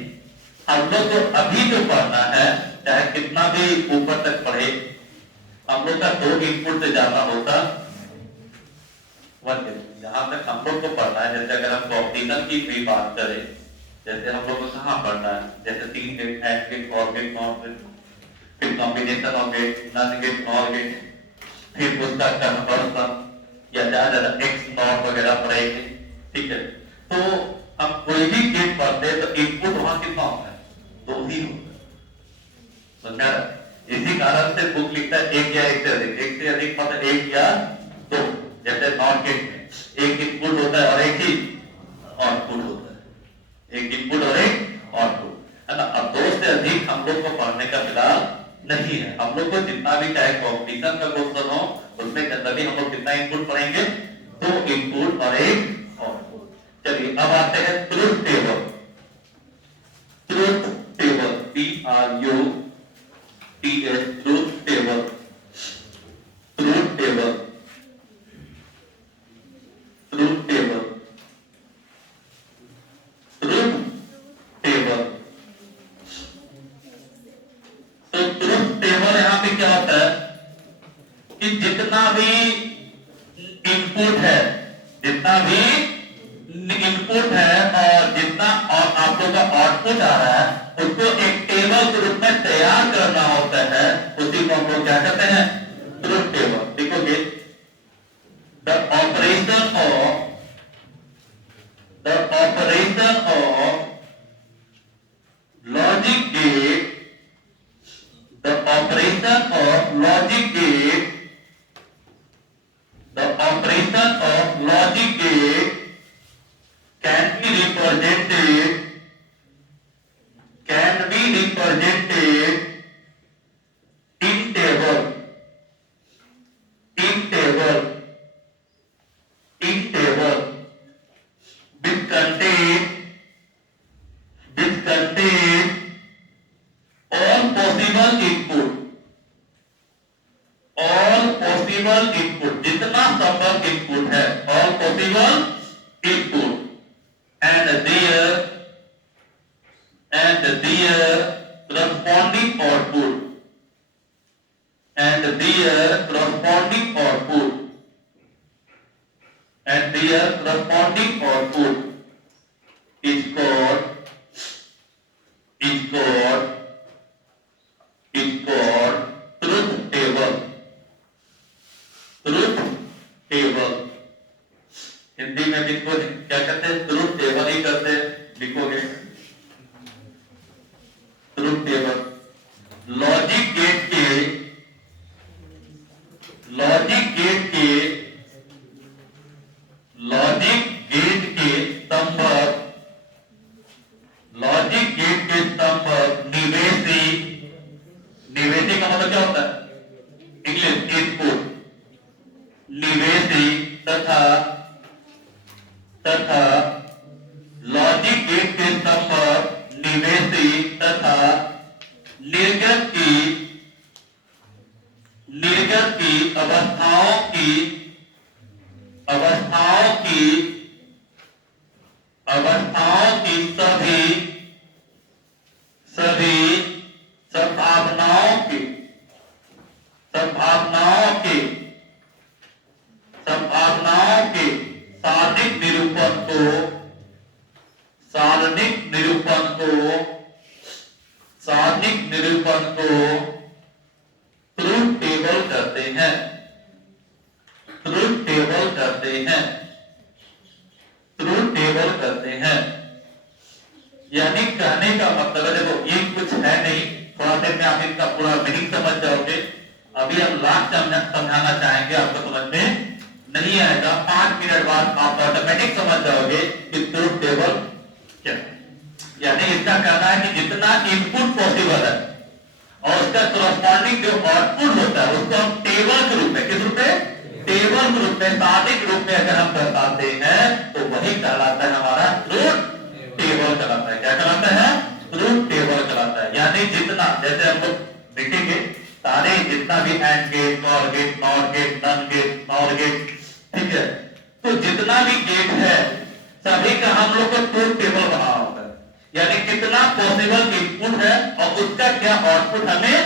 हम लोग को अभी जो पढ़ना है, चाहे कितना भी ऊपर तक पढ़े, हम लोग का दो इनपुट से ज्यादा होता जहां तक हम लोग को पढ़ना है। जैसे अगर हम कॉम्बिनेशन की भी बात करें, जैसे हम लोग को कहाँ पढ़ना है, जैसे 3 gate, AND gate, OR gate, NOR gate, फिर combination of gate, NAND gate, NOR gate, फिर उसका कन्वर्सन या ज्यादा XNOR वगैरह पढ़ेंगे। ठीक है, तो हम कोई भी गेट पढ़ते हैं तो इनपुट वहां कितना होता है? 2 ही होता है। समझा? इसी कारण से बुक लिखता है एक या एक से अधिक मतलब एक या दो। जैसे नॉट गेट में एक इनपुट होता है और एक ही आउटपुट होता है, एक इनपुट और एक आउटपुट, है ना। अब 2 से अधिक हम लोग को पढ़ने का फिलहाल नहीं है। हम लोग को जितना भी चाहे कॉम्पिटिशन का क्वेश्चन हो उसमें जनरली हम लोग कितना इनपुट पढ़ेंगे? 2 इनपुट और एक आउटपुट। चलिए अब आते हैं truth table. Truth table, TRUTH, truth table. Truth table, truth table, truth table. तो ट्रुथ टेबल यहां पे क्या होता है कि जितना भी इनपुट है, जितना भी इनपुट है और जितना और आप लोग का आउटपुट आ रहा है उसको एक टेबल के रूप में तैयार करना होता है। उसी को हम लोग क्या कहते हैं? Truth table. देखोगे the operation of logic gate, the operation of logic gate, the operation of logic gate can be represented in table, which contain all possible input, जितना संभव इनपुट है, all possible input, and their corresponding output, and their corresponding output is called truth table. Truth table Hindi में भी इसको क्या कहते हैं? Truth table ही कहते हैं। लिखोगे ट्रुथ टेबल। लॉजिक गेट के स्तंभ निवेशी का मतलब क्या होता है? इंग्लिश इनपुट, निवेशी तथा लॉजिक गेट के स्तंभ निवेशी तथा निर्गत की अवस्थाओं की सभी संभावनाओं के सारणिक निरूपण को ट्रुथ टेबल कहते हैं। ट्रुथ टेबल कहते हैं। यानी कहने का मतलब है, देखो ये कुछ है नहीं, थोड़ा देर में आप इसका पूरा मीनिंग समझ जाओगे। अभी हम लास्ट समझाना चाहेंगे, आपको समझ में नहीं आएगा, 5 मिनट बाद आप ऑटोमेटिक समझ जाओगे कि ट्रुथ टेबल क्या है। यानी इसका कहना है कि जितना इनपुट पॉसिबल है और उसका कॉरस्पॉन्डिंग जो आउटपुट होता है उसको हम टेबल के रूप में, किस रूप में? टेबल के रूप में, सारणिक रूप में अगर हम बताते हैं तो वही कहलाता है हमारा ट्रुथ टेबल कहलाता है। क्या कहलाता है? ट्रुथ टेबल कहलाता है। यानी जितना, जैसे हम लोग देखेंगे सारे जितना भी and gate, nor gate, not gate, nand gate, nor gate, ठीक है, तो जितना भी गेट है सभी का हम लोग को ट्रुथ टेबल बना होता है। यानी कितना पॉसिबल इनपुट है और उसका क्या आउटपुट हमें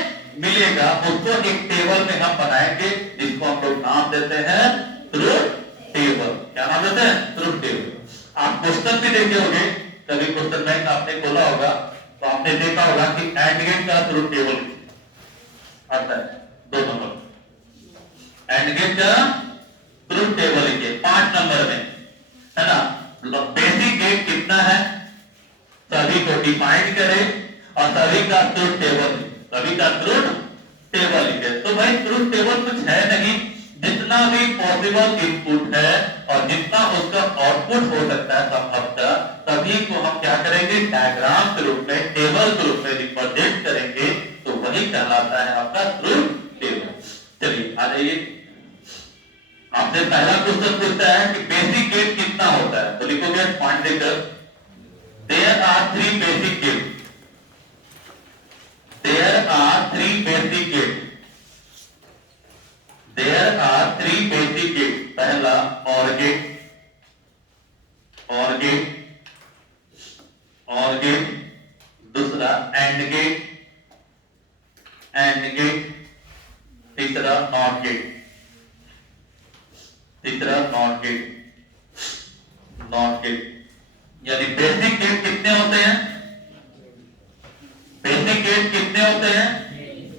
मिलेगा, उसको एक टेबल में हम बनाएंगे, जिसको हम लोग नाम देते हैं ट्रुथ टेबल। क्या नाम देते हैं? Truth table. आप क्वेश्चन भी देखे होंगे, कभी क्वेश्चन बैंक आपने खोला होगा तो आपने देखा होगा कि एंड गेट का ट्रुथ टेबल आता है 2 नंबर। एंड गेट का ट्रुथ टेबल लिखिए 5 नंबर में, है ना। बेसिक गेट कितना है सभी को डिफाइन करें और सभी का ट्रुथ टेबल, सभी का ट्रुथ टेबल लिखे। तो भाई ट्रुथ टेबल कुछ है नहीं, जितना भी पॉसिबल इनपुट है और जितना उसका आउटपुट हो सकता है संभवतः सभी को हम क्या करेंगे डायग्राम के रूप में, टेबल के रूप में रिप्रेजेंट करेंगे, तो वही कहलाता है आपका ट्रुथ टेबल। चलिए आ जाइए, आपसे पहला क्वेश्चन पूछता है कि बेसिक गेट कितना होता है, तो लिखोगे पॉइंट देकर there are three basic gates, there are three basic gates, there are three basic gates, पहला OR gate, OR gate, OR gate, दूसरा AND gate, AND gate, तीसरा NOT gate, तीसरा NOT gate, NOT gate। यानी basic gate कितने होते हैं, basic gate कितने होते हैं,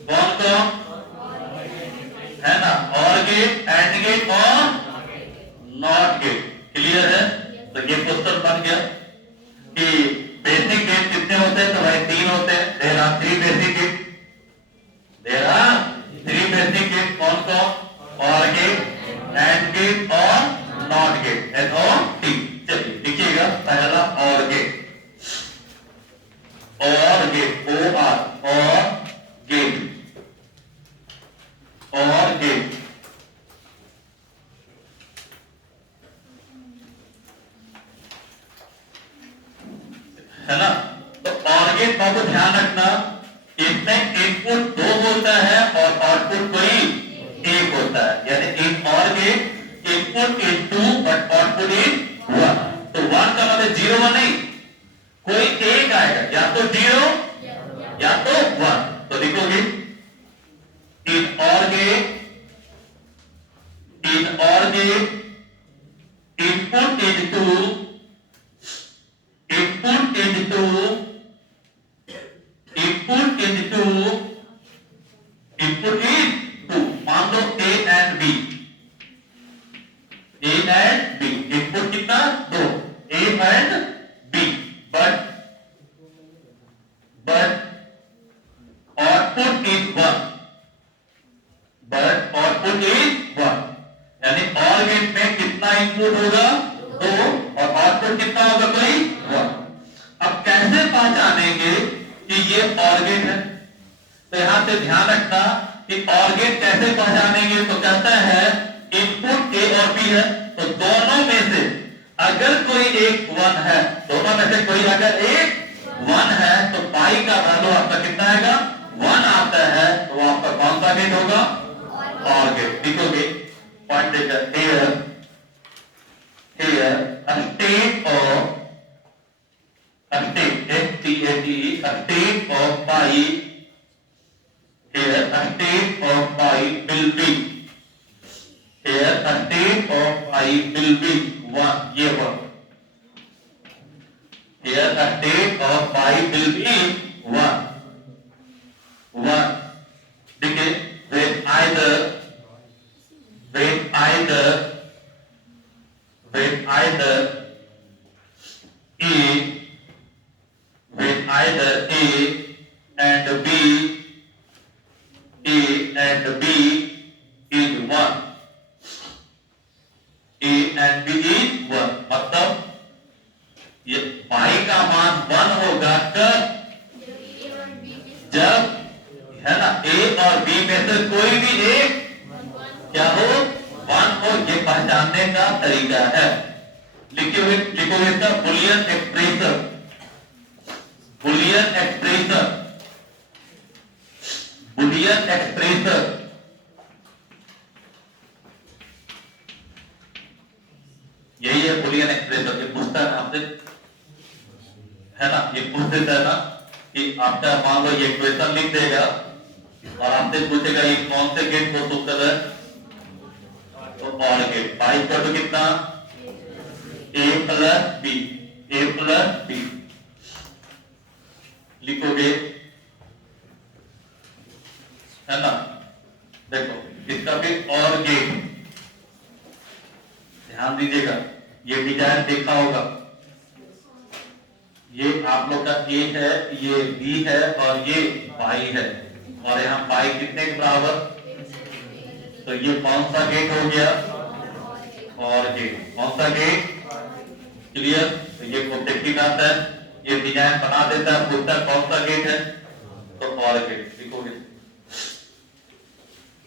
कौन कौन है ना, OR गेट, AND गेट और NOT गेट। क्लियर है? तो ये क्वेश्चन बन गया कि बेसिक गेट कितने होते हैं, तो भाई 3 होते हैं। There are 3 basic gate, there are 3 basic gate, कौन कौन, OR गेट, AND गेट और NOT गेट, NOT। चलिए लिखिएगा पहला OR gate, OR gate, OR gate, OR gate, है ना। तो OR गेट का तो ध्यान रखना, इसमें इनपुट 2 होता है और आउटपुट कोई 1 होता है, यानी in OR gate input is 2 but output is 1। तो 1 का मतलब 0 1 नहीं, कोई एक आएगा, या तो 0 या तो 1। तो लिखोगे in OR gate, in OR gate input is 2, input into input into input is 2। मान लो A and B, A and B input कितना 2, A and B, but output is 1, but output is 1। यानी OR गेट में कितना input होगा 2 और output कितना होगा कोई 1। अब कैसे पहचानेंगे कि ये OR गेट है, तो यहां से ध्यान रखना कि OR गेट कैसे पहचानेंगे, तो कहता है इनपुट A और B है, तो दोनों में से अगर कोई एक 1 है, दोनों में से कोई अगर एक 1 है तो पाई का वैल्यू आपका कितना आएगा 1 आता है, तो आपका कौन सा गेट होगा OR गेट। लिखोगे पॉइंट देकर here a state of a state STATE a state of pi, here a state of pi will be, here a state of pi will be 1, ये 1, here a state of pi will be 1 देखिए when either A and B is 1, A and B is 1, मतलब ये पाई का मान 1 होगा कब, जब है ना A और B में से कोई भी एक क्या हो 1 हो। ये पहचानने का तरीका है। लिखोगे इसका Boolean expression, Boolean expression, Boolean expression, यही है बुलियन एक्सप्रेशन। ये पूछता है आपसे, है ना, ये पूछ देता है ना कि आपका मान लो ये इक्वेशन लिख देगा और आपसे पूछेगा ये कौन से गेट को शो कर रहा है, तो OR गेट। पाई का तो कितना A plus B, A plus B लिखोगे, है ना। देखो इसका भी OR गेट, ध्यान दीजिएगा, ये डिजाइन देखा होगा, ये आप लोग का ए है, ये बी है और ये पाई है, और यहाँ पाई कितने के बराबर, तो ये कौन सा गेट हो गया, और गेट कौन सा गेट, क्लियर। तो ये ऑब्जेक्टिव आता है, ये डिजाइन बना देता है, पूछता कौन सा गेट है, तो और गेट लिखोगे,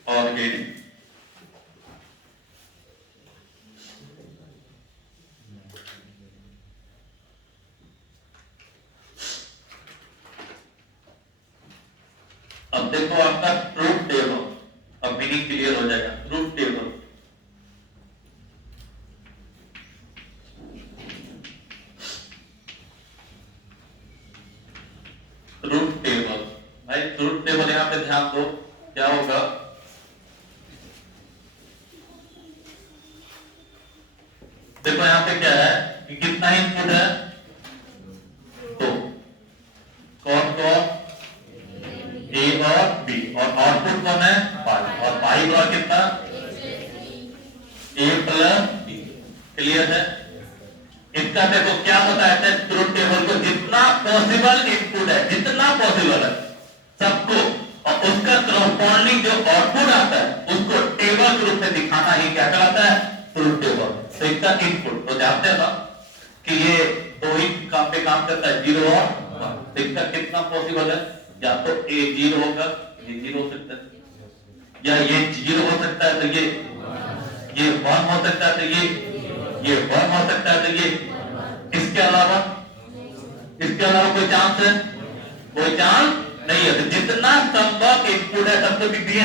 और गेट। अब देखो आपका ट्रूथ टेबल, अब मीनिंग क्लियर हो जाएगा। ट्रूथ टेबल, ट्रूथ टेबल भाई, ट्रूथ टेबल यहाँ पे ध्यान दो क्या होगा। देखो यहाँ पे क्या है कि कितना इनपुट है, तो कौन कौन, ए और बी, और आउटपुट कौन है, पाई, और पाई बड़ा कितना, ए प्लस बी, क्लियर है। इसका देखो क्या बताया था, ट्रूथ टेबल को जितना पॉसिबल इनपुट है, जितना पॉसिबल है सबको, और उसका करस्पॉन्डिंग जो आउटपुट आता है उसको टेबल के रूप में दिखाना ही क्या कहलाता है, ट्रूथ टेबल। तो इसका इनपुट तो जानते हैं ना कि ये दो ही काम पे काम करता है, 0 और 1। तो इसका कितना पॉसिबल है, या तो ए 0 होगा, ये 0 हो सकता है, या ये 0 हो सकता है, तो ये 1 हो सकता है, तो ये 1 हो सकता है, तो ये, इसके अलावा कोई चांस है, कोई चांस नहीं है। तो जितना संभव इनपुट है सबको दिए,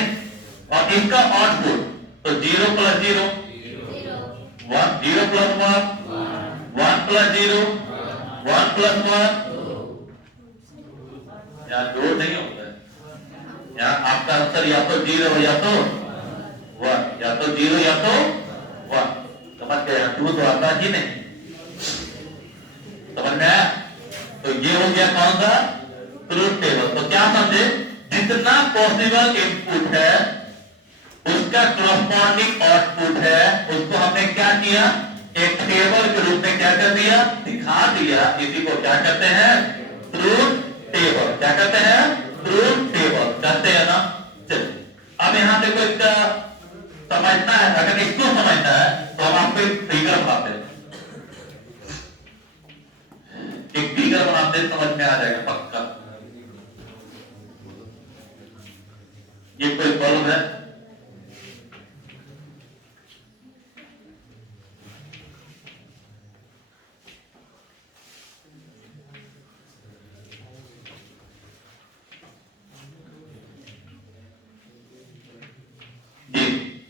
और इसका आउटपुट तो 0 प्लस 0 1, 0 प्लस 1 1 प्लस 0 1 प्लस 1, यहाँ जोड़ नहीं होता है, यहाँ आपका आंसर या तो 0 या तो 1, या तो 0 या तो 1, समझ गए, यहाँ टू तो आता ही नहीं, समझ में आया। तो ये हो गया कौन सा, ट्रूथ टेबल। तो क्या समझे, जितना पॉसिबल इनपुट है उसका करस्पॉन्डिंग आउटपुट है, उसको हमने क्या किया, एक टेबल के रूप में क्या कर दिया, दिखा दिया। इसी को क्या कहते हैं, ट्रूथ टेबल। क्या कहते हैं, ट्रूथ टेबल कहते हैं ना। चलिए अब यहाँ देखो, इसका समझना है, अगर इसको समझना है तो हम आपको एक फिगर बनाते हैं, एक फिगर बनाते हैं, समझ में आ जाएगा पक्का। ये कोई बल्ब है,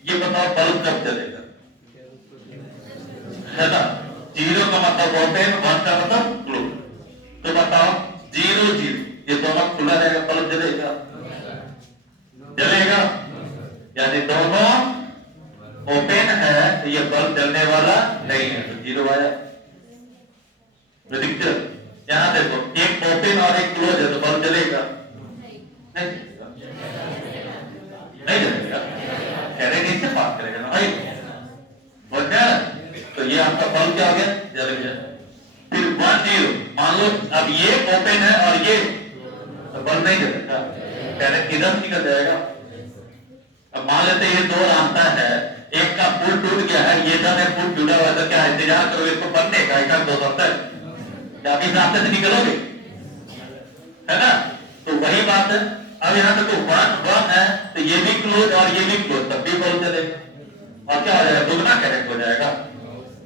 ये बताओ बल्ब कब चलेगा, है ना। 0 का मतलब ओपन, 1 का मतलब क्लोज। तो बताओ 0 0 ये दोनों खुला रहेगा, बल्ब जलेगा, जलेगा, यानी दोनों ओपन है, तो ये बल्ब जलने वाला नहीं है, तो 0 आया। दिक्कत यहाँ देखो, एक ओपन और एक क्लोज है, तो बल्ब जलेगा नहीं, नहीं जलेगा, कैरेट से बात करेगा ना भाई, बोल क्या। तो ये आपका बल्ब क्या हो गया, जल गया। फिर 1 0, मान लो अब ये ओपन है और ये, तो बल्ब नहीं जलेगा, कैरेट किधर निकल जाएगा। अब मान लेते ये दो रास्ता है, एक का पुल टूट गया है, ये इधर है पुल टूटा हुआ, तो क्या इंतजार करोगे इसको बनने का, एक दो रास्ता है, क्या आप इस रास्ते से निकलोगे, है ना। तो वही बात है, अब यहाँ पे तो 1 1 है, तो ये भी क्लोज और ये भी क्लोज, तब भी बल्ब जलेगा, और क्या हो जाएगा, दुगना कैरेट हो जाएगा।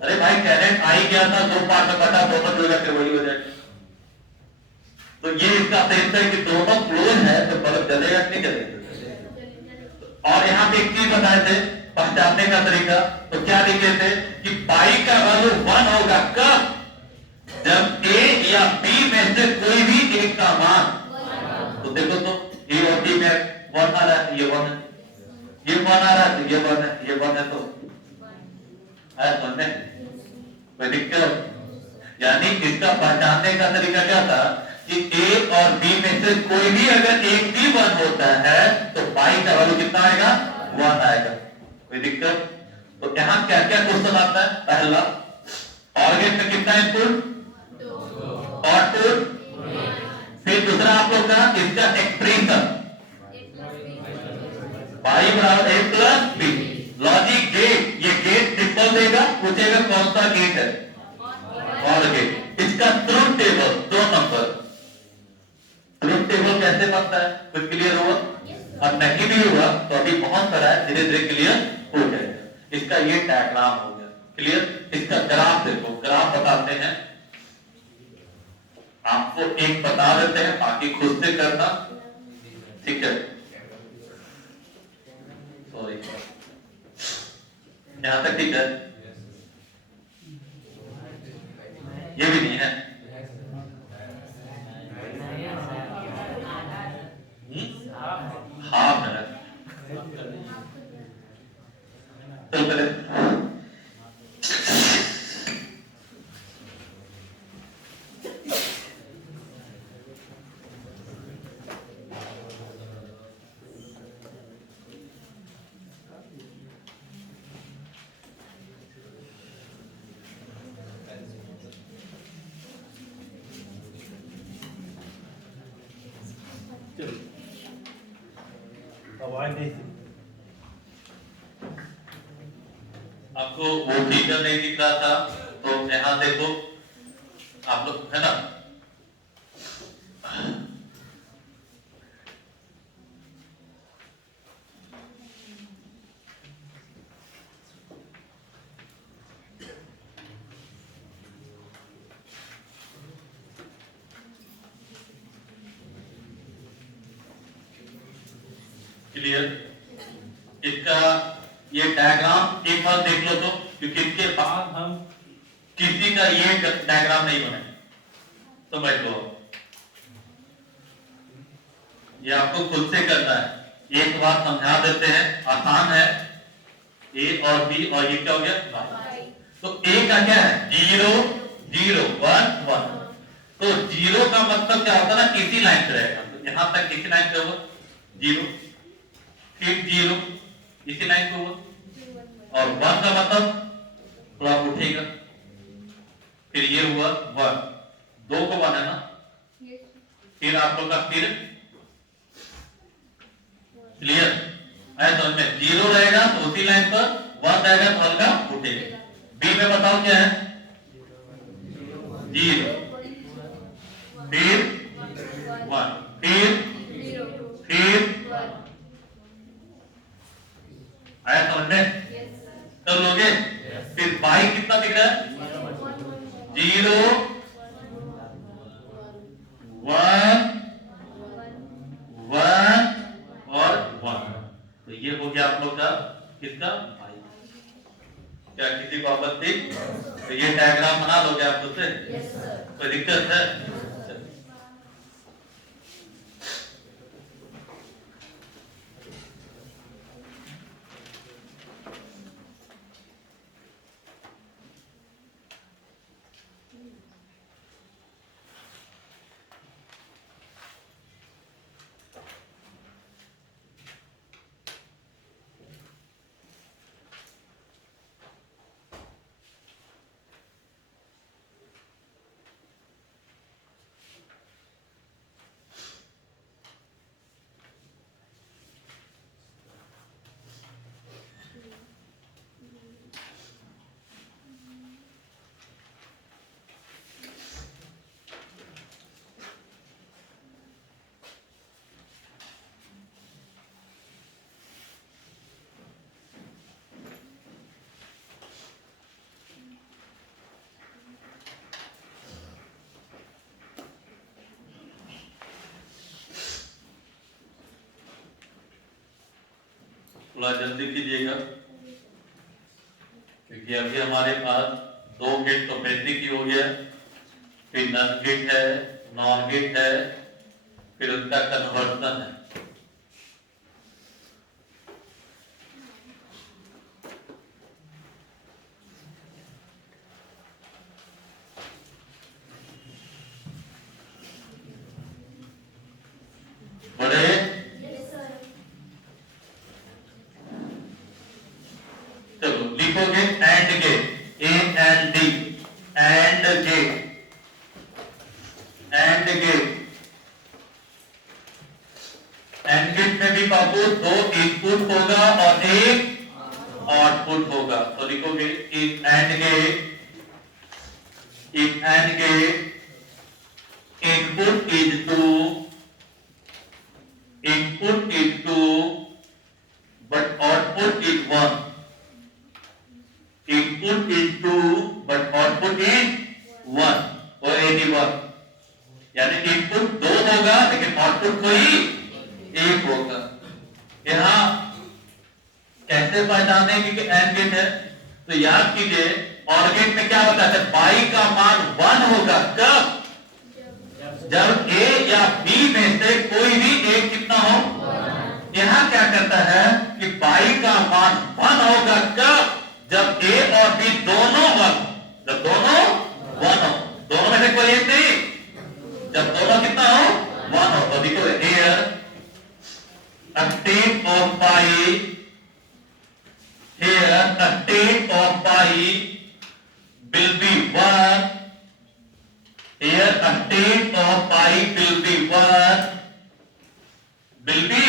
अरे भाई कैरेट आ ही गया था, 2 पार्ट में बटा, दोनों जुड़ के वही हो जाएगा। तो ये इसका सेंस है कि दोनों क्लोज है, तो बल्ब जलेगा कि नहीं जलेगा। और यहाँ पे एक चीज बताए थे पहचानने का तरीका, तो क्या लिखे थे कि पाई का वैल्यू 1 होगा कब, जब ए या बी में से कोई भी एक का मान, तो देखो तो ए और बी में 1 आ रहा है, ये 1 है, ये 1 आ रहा है, तो ये 1 है, ये 1 है, तो है समझने कोई दिक्कत। यानी इसका पहचानने का तरीका क्या था कि ए और बी में से कोई भी अगर एक भी 1 होता है, तो पाई का वैल्यू कितना आएगा, 1 आएगा, कोई दिक्कत। तो यहाँ क्या क्या क्वेश्चन आता है, पहला ऑर्गेन में कितना इनपुट, और फिर दूसरा आप लोग का इसका एक्सप्रेशन y बराबर a plus b। Logic gate, ये गेट ट्रिपल देगा, पूछेगा कौन सा गेट है, और गेट। इसका truth table 2 number. Truth table कैसे बनता है, कुछ क्लियर हुआ? और नहीं भी हुआ तो अभी बहुत सारा है, धीरे धीरे क्लियर हो जाएगा। इसका ये डायग्राम हो गया क्लियर। इसका ग्राफ देखो, ग्राफ बताते हैं आपको, एक बता देते हैं, बाकी खुद से करना, ठीक है? सॉरी, यहां तक ठीक है? ये भी नहीं है? हाफ है। तो पहले आपको वो फिगर नहीं दिख रहा था तो यहां देखो आप लोग, है ना? क्लियर? इसका ये डायग्राम एक बार देख लो तो, क्योंकि इसके बाद हम किसी का ये डायग्राम नहीं बने, समझ लो। ये आपको खुद से करना है। एक बार समझा देते हैं, आसान है। ए और बी, और ये क्या हो गया, वाई। तो ए का क्या है, 0 0 1 1। तो 0 का मतलब क्या होता है ना, इसी लाइन पे रहेगा, तो यहां तक इसी लाइन पे होगा 0, फिर 0 इसी लाइन पे होगा, और 1 का मतलब थोड़ा उठेगा, फिर ये हुआ 1, 2 को 1 है ना, फिर आप लोग का फिर क्लियर है। तो इसमें 0 रहेगा तो उसी लाइन पर, 1 रहेगा तो हल्का उठेगा। बी में बताओ क्या है, 0 फिर 1 फिर आया समझ में? कर लोगे? फिर बाई कितना दिख रहा है, 0 1 1 और 1। तो ये हो गया आप लोग का किसका, बाई। क्या किसी को आपत्ति? तो ये डायग्राम बना लोगे आप खुद से? कोई दिक्कत है? थोड़ा जल्दी कीजिएगा, क्योंकि अभी हमारे पास 2 गेट तो बेसिक ही हो गया, फिर नन गेट है, नॉन गेट है, फिर उसका कन्वर्सन है। बड़े चलो लिखोगे and gate, A and D, and gate. And gate, and gate में भी बाबू दो इनपुट होगा और एक आउटपुट होगा। तो लिखोगे if and gate, if and gate input is 2, input is 2 but output is 1, input is 2 but output is 1 और 81, यानी इनपुट 2 होगा लेकिन आउटपुट कोई एक होगा। यहां कैसे पहचानेंगे कि एंड गेट है? तो याद कीजिए और गेट में क्या होता है, बाई का मान 1 होगा कब, जब ए या बी में से कोई भी एक कितना हो। यहां क्या करता है कि बाई का मान 1 होगा कब, जब ए और बी दोनों 1, जब दोनों 1 हो, दोनों में से कोई एक नहीं, जब दोनों कितना हो 1 हो। तो देखो here a state of pi, here a state of pi will be 1, here a state of pi will be 1, will be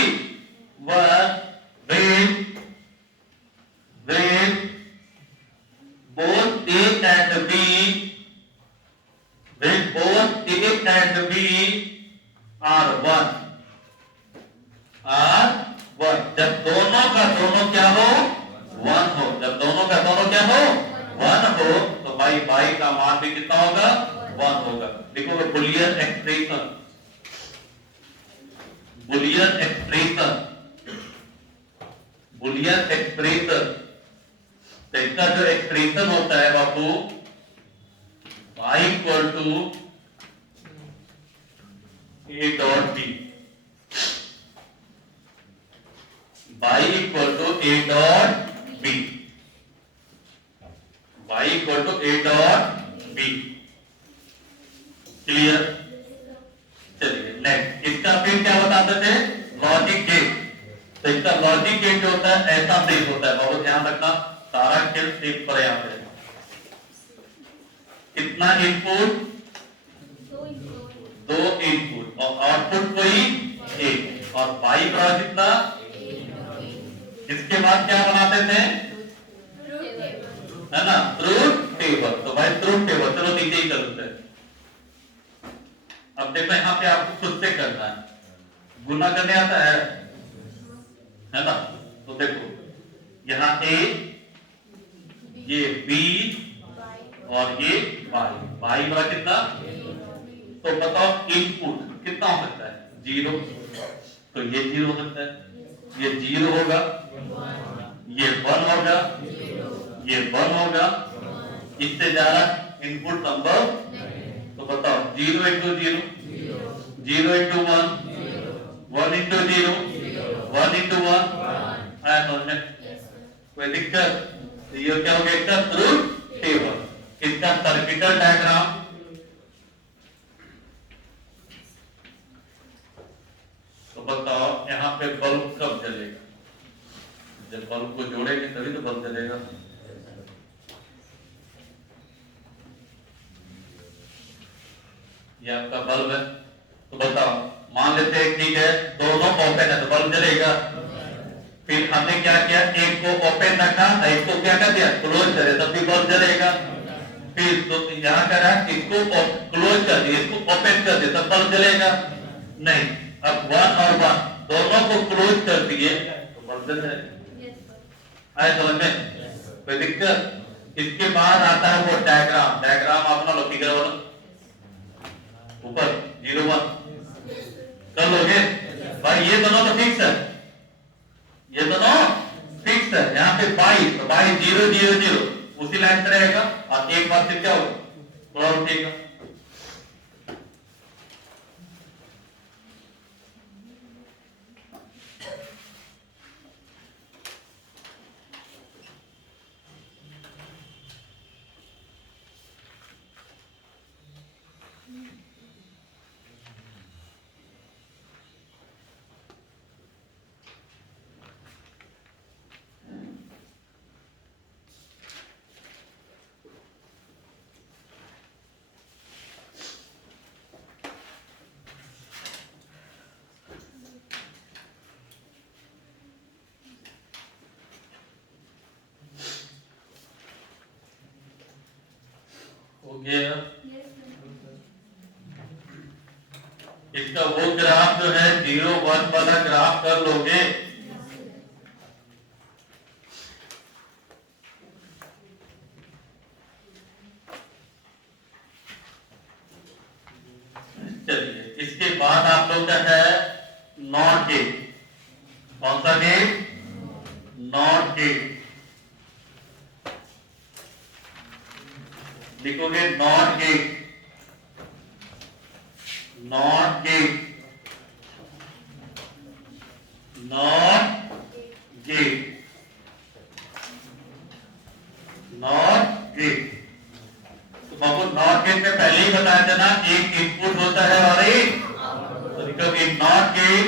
1 when both A and B, when both A and B are 1, are 1, जब दोनों का दोनों क्या हो 1 हो, जब दोनों का दोनों क्या हो 1 हो, तो भाई बाई का मान भी कितना होगा 1 होगा। देखो Boolean expression, Boolean expression, Boolean expression, तो इसका जो एक्सप्रेशन होता है बाबू y equal to a dot b, y equal to a dot b, y equal to a dot b। Clear? चलिए नेक्स्ट, इसका फिर क्या बताते थे, लॉजिक गेट। तो इसका लॉजिक गेट जो होता है ऐसा ब्रेक होता है, बहुत ध्यान रखना, सारा खेल सेव पर यहाँ पे कितना इनपुट, 2 इनपुट और आउटपुट कोई एक, और बाई बराबर कितना, इसके बाद क्या बनाते थे, है ना, ट्रूथ टेबल। तो भाई ट्रूथ टेबल चलो नीचे ही करते हैं। अब देखो यहाँ पे आपको खुद से करना है, गुना करने आता है ना। तो देखो यहाँ ए, ये बी और ये बाई, बाई बड़ा कितना, तो बताओ इनपुट कितना हो सकता है 0, तो ये 0 हो सकता है, ये 0 होगा, ये 1 होगा, ये 1 होगा, इससे ज्यादा इनपुट संभव। तो बताओ 0 into 0, 0 into 1, 1 into 0, 1 into 1, आया समझ में? कोई दिक्कत? तो ये क्या हो गया इसका ट्रूथ टेबल। इसका सर्किटल डायग्राम, तो बताओ यहाँ पे बल्ब कब जलेगा, जब बल्ब को जोड़ेंगे तभी तो बल्ब जलेगा। ये आपका बल्ब है, तो बताओ मान लेते हैं ठीक है दोनों ओपन है तो बल्ब जलेगा। फिर हमने क्या किया, एक को ओपन रखा, एक को क्या कर दिया क्लोज करे, तब भी बल्ब जलेगा। फिर तो यहाँ करा इसको क्लोज कर दिया, इसको ओपन कर दिया, तब बल्ब जलेगा नहीं। अब 1 और 1 दोनों को क्लोज कर दिए तो बल्ब जल जाएगा। आया समझ में? कोई दिक्कत? इसके बाद आता है वो डायग्राम, डायग्राम अपना लो फिगर वाला ऊपर 0 1 कर लोगे भाई। ये दोनों तो फिक्स है, ये दोनों फिक्स है। यहाँ पे बाई, तो बाई 0 0 0 उसी लाइन से रहेगा, और एक बार से क्या होगा थोड़ा उठेगा। गया। इसका वो ग्राफ जो है 0 1 वाला ग्राफ कर लोगे। चलिए इसके बाद आप लोग का है नॉट गेट। कौन सा गेट? Not gate. लिखोगे not gate, not gate, not gate, not gate. तो बाबू नॉट गेट में पहले ही बताया था ना, एक इनपुट होता है और एक, तो लिखोगे not gate,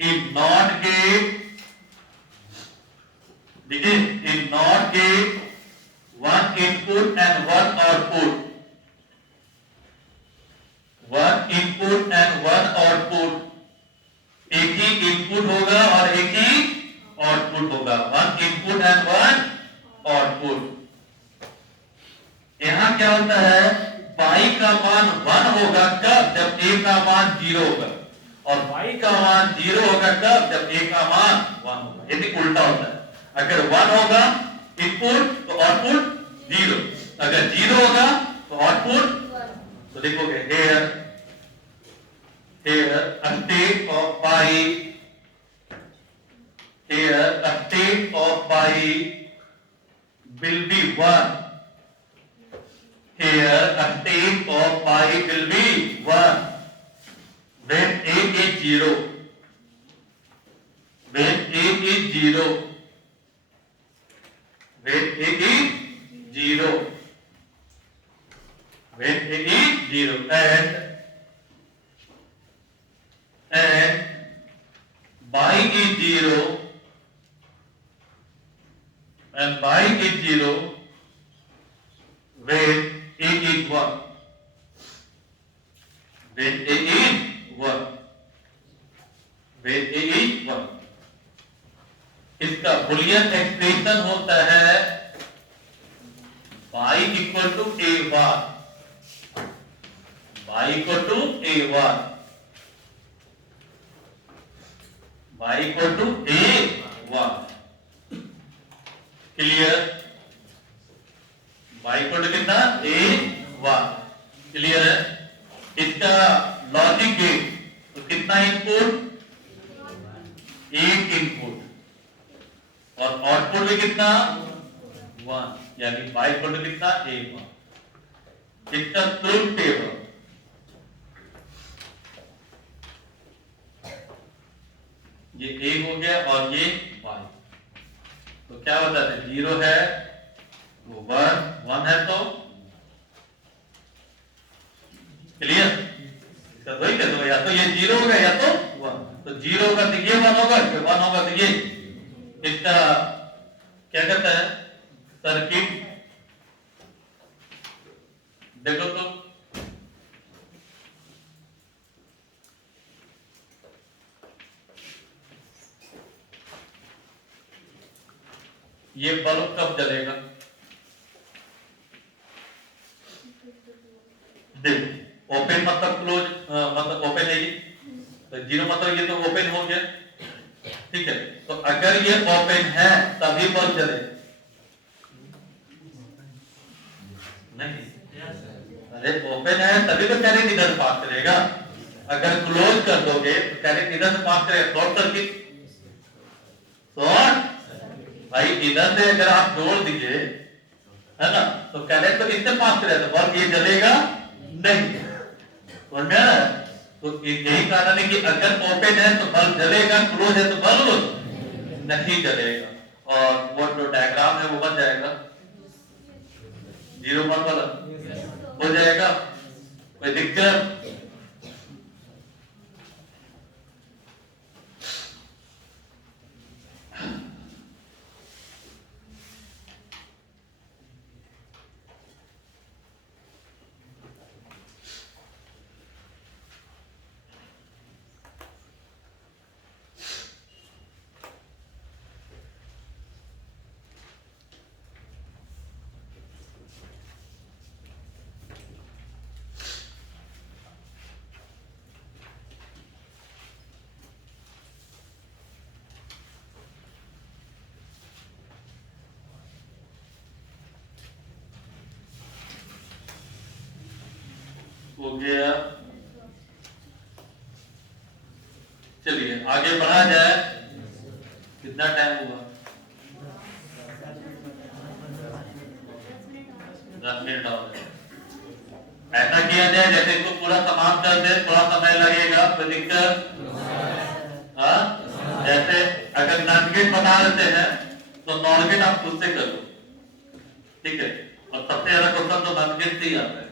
in not gate, देखिए in not gate one input and one output, one input and one output, एक ही इनपुट होगा और एक ही आउटपुट होगा, one input and one output। यहां क्या होता है, y का मान 1 होगा कब? जब a का मान 0 होगा, और y का मान 0 होगा कब? जब a का मान 1 होगा। यदि उल्टा होता है, अगर 1 होगा इनपुट तो आउटपुट 0, अगर 0 होगा तो आउटपुट, तो लिखोगे here a state of y, here a state of y will be 1, here a state of y will be 1 when a is 0, when a is 0, when a is 0, when a is 0, and y is 0, and y is 0 when a is 1, when a is 1, when a is 1। इसका Boolean expression होता है y equal to a1, y equal to a1, y equal to a1। Clear? y equal to कितना? a1। Clear है? इसका logic gate, तो कितना input? एक input, और आउटपुट भी कितना? 1, यानी y इक्वल टू कितना? a1। इसका ट्रुथ टेबल, ये a हो गया और ये y, तो क्या होता है? 0 है वो 1, 1 है तो क्लियर? इसका वही कर दो, या तो ये 0 होगा या तो 1, तो 0 होगा तो ये 1 होगा, फिर 1 होगा तो ये। इसका क्या कहता है सर्किट? देखो तो ये बल्ब कब जलेगा? देखो ओपन मतलब क्लोज, मतलब ओपन है ये, तो 0 मतलब ये तो ओपन हो गया, ठीक है। तो अगर ये ओपन है तभी बल्ब जलेगा, नहीं, अरे ओपन है तभी तो करंट इधर पास करेगा। अगर क्लोज कर दोगे तो करंट इधर से पास करेगा, शॉर्ट सर्किट। शॉर्ट भाई इधर से अगर आप जोड़ दीजिए, है ना, तो करंट तो इससे पास करेगा, तो बल्ब ये जलेगा नहीं, समझ में आ रहा है? तो यही कारण है कि अगर ओपन है तो बल्ब जलेगा, क्लोज है तो बल्ब नहीं जलेगा, और वो जो डायग्राम है वो बन जाएगा 0 1 वाला हो जाएगा। कोई दिक्कत? हो गया। चलिए आगे बढ़ा जाए। कितना टाइम हुआ? 10 मिनट और। ऐसा किया जाए जैसे इसको पूरा समाप्त कर दे, थोड़ा समय लगेगा, कोई दिक्कत? हाँ, जैसे अगर नॉट गेट बता देते हैं तो नॉट गेट आप खुद से करो, ठीक है? और सबसे ज्यादा क्वेश्चन तो नॉट गेट से ही आता है,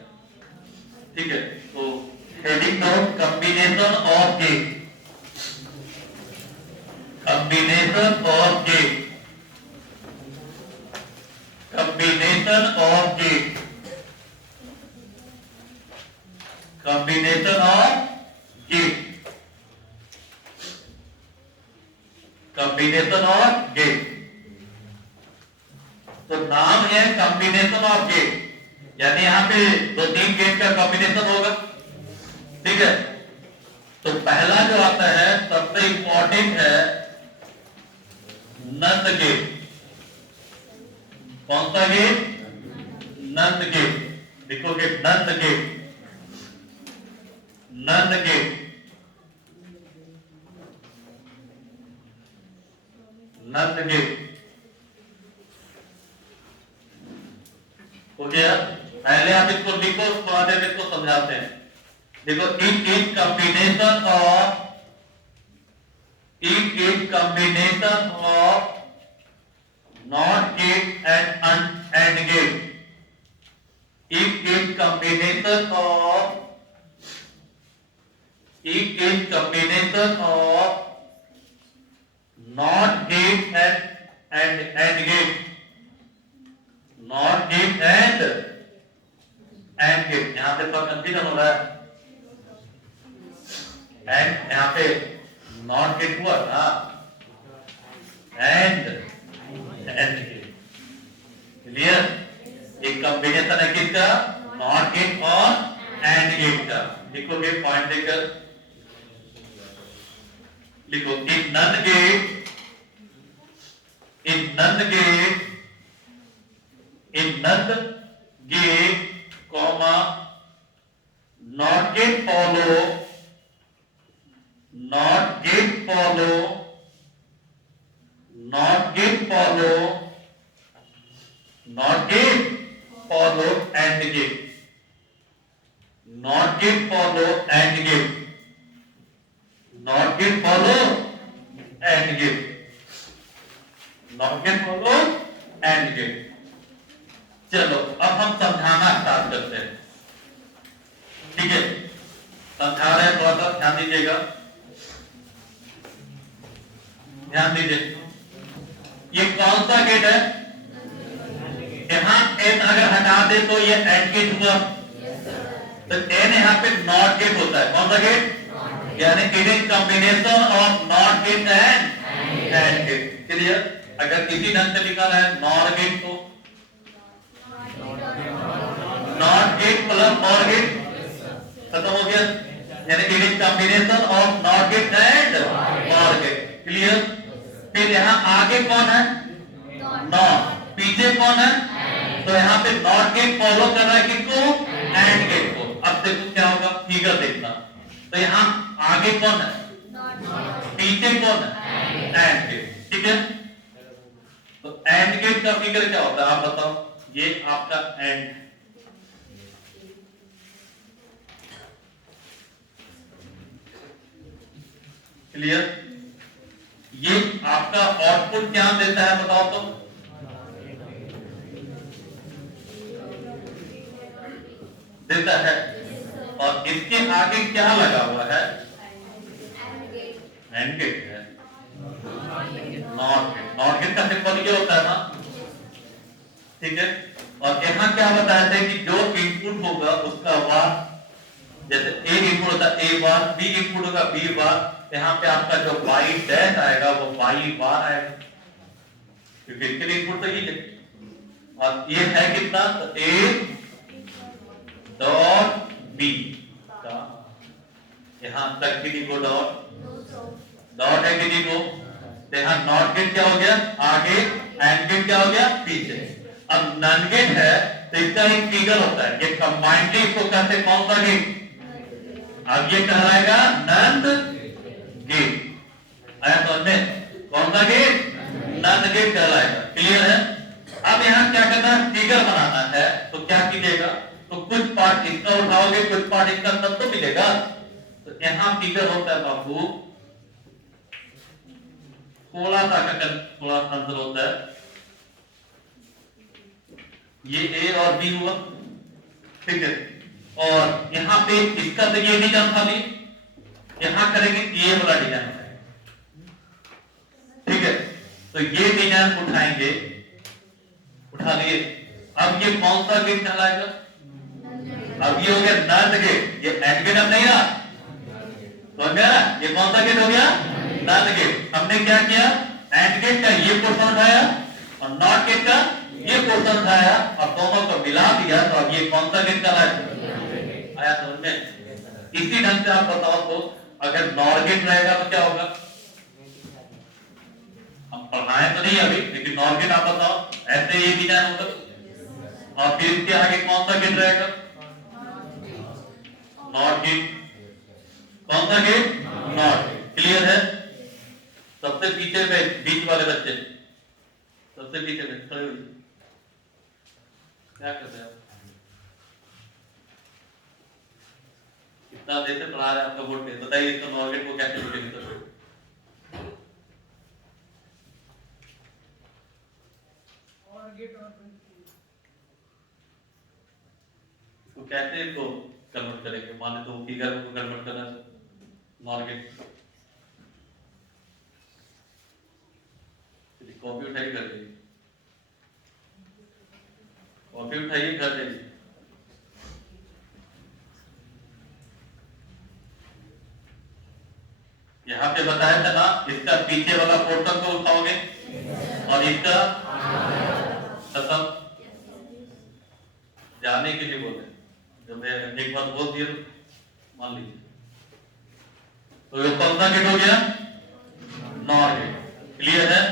ठीक है? तो हेडिंग दो, combination of gate, combination of gate, combination of gate, combination of gate, combination of gate. तो नाम है कॉम्बिनेशन ऑफ गेट, यानी यहां पे 2-3 गेट का कॉम्बिनेशन होगा, ठीक है? तो पहला जो आता है सबसे इंपॉर्टेंट है नंद गेट। कौन सा गेट? नंद गेट। लिखोगे नंद गेट, नंद गेट, नंद गेट हो गया। पहले आप इसको लिखो, थोड़ा देर इसको समझाते हैं। देखो, it is combination of, it is combination of not gate and gate, it is combination of, it is combination of not gate and gate, not gate and gate. यहां पे थोड़ा कंफ्यूजन हो रहा है, एंड यहां पे नॉट गेट हुआ ना, एंड गेट। क्लियर? एक कॉम्बिनेशन है किसका? नॉट गेट और एंड गेट का। लिखोगे पॉइंट देकर, लिखो in none gate, in none gate, in none gate comma not gate follow, not gate follow, not gate follow, not gate follow and gate, not gate follow and gate, not gate follow and gate, not gate follow and gate. चलो अब हम समझाना start करते हैं, ठीक है? समझा रहे हैं, थोड़ा सा ध्यान दीजिएगा, ध्यान दीजिए। ये कौन सा गेट है? यहां एन अगर हटा दे तो ये एंड गेट हुआ, तो एन यहाँ पे नॉट गेट होता है। कौन सा गेट? यानी it is combination of not gate and gate. Clear? अगर किसी ढंग से लिखा है नॉट गेट तो नॉट गेट प्लस और गेट, खत्म हो गया। यानी it is combination of not gate and और गेट। क्लियर? फिर यहाँ आगे कौन है? नॉट। पीछे कौन है? तो यहाँ पे नॉट गेट फॉलो कर रहा है किसको? एंड गेट को। अब देखो क्या होगा, फिगर देखना। तो यहाँ आगे कौन है? पीछे कौन है? And gate. ठीक है? तो एंड गेट का फिगर क्या होता है आप बताओ? ये आपका एंड, क्लियर? ये आपका आउटपुट क्या देता है बताओ तो? देता है। और इसके आगे क्या लगा हुआ है? एंड गेट है। नॉट गेट, नॉट गेट का सिंबल ये होता है ना, ठीक है? और यहाँ क्या बताया था कि जो इनपुट होगा उसका बार, जैसे ए इनपुट होता है ए बार, बी इनपुट होगा बी बार, यहाँ पे आपका जो वाई डैश आएगा वो वाई बार आएगा, क्योंकि इसके इनपुट तो ये है। और ये है कितना? तो ए डॉट बी का, यहाँ तक किसी को डॉट है किसी को, तो यहाँ नॉट गेट क्या हो गया? आगे, एंड गेट क्या हो गया? पीछे। अब नॉन गेट है तो इसका एक फिगर होता है, ये कंबाइंडली इसको कहते कौन सा गेट? अब ये कहलाएगा नंद गेट। आया समझ में? कौन सा गेट? नंद गेट कहलाएगा। क्लियर है? अब यहाँ क्या करना है, फिगर बनाना है। तो क्या कीजिएगा, तो कुछ पार्ट इसका उठाओगे, कुछ पार्ट इसका, तब तो मिलेगा। तो यहाँ फिगर होता है बाबू, थोड़ा सा थोड़ा अंतर होता है। ये ए और बी हुआ, ठीक है। और यहाँ पे इसका तो ये डिजाइन था, यहाँ करेंगे ये वाला डिजाइन, ठीक है। तो ये डिजाइन उठाएंगे, उठा लिए। अब ये कौन सा गेट कहलाएगा? अब ये हो गया नंद गेट, ये एंड गेट अब नहीं रहा, समझ में आ रहा? ये कौन सा गेट हो गया? नंद गेट। हमने क्या किया, एंड गेट का ये पोर्शन उठाया और नॉट गेट का ये पोर्शन उठाया और दोनों को मिला दिया। तो अब ये कौन सा गेट कहलाएगा? आया समझ में? इसी ढंग से आप बताओ, तो अगर नॉर गेट रहेगा तो क्या होगा? हम पढ़ाएं तो नहीं अभी, लेकिन नॉर गेट आप बताओ, ऐसे ये डिजाइन होगा। और फिर इसके आगे कौन सा गेट रहेगा? Not gate. कौन सा गेट? नॉट। क्लियर है? सबसे पीछे में बीच वाले बच्चे, सबसे पीछे में खड़े हो, क्या कर रहे हो? इतना देर से पढ़ा रहे हैं आपका बोर्ड पे, बताइए इसको नॉट गेट को कैसे लिखेंगे? तो कैसे इसको कन्वर्ट करेंगे? मान लो तो फिगर को कन्वर्ट करना मार्केट, कॉपी उठाइए कर दीजिए, कॉपी उठाइए कर दीजिए। यहाँ पे बताया था ना, इसका पीछे वाला पोर्शन को उठाओगे और इसका खत्म। जाने के लिए बोले, जब मैं एक बार बोल दिया मान लीजिए, तो ये कौन सा गेट हो गया? Nor gate. क्लियर है?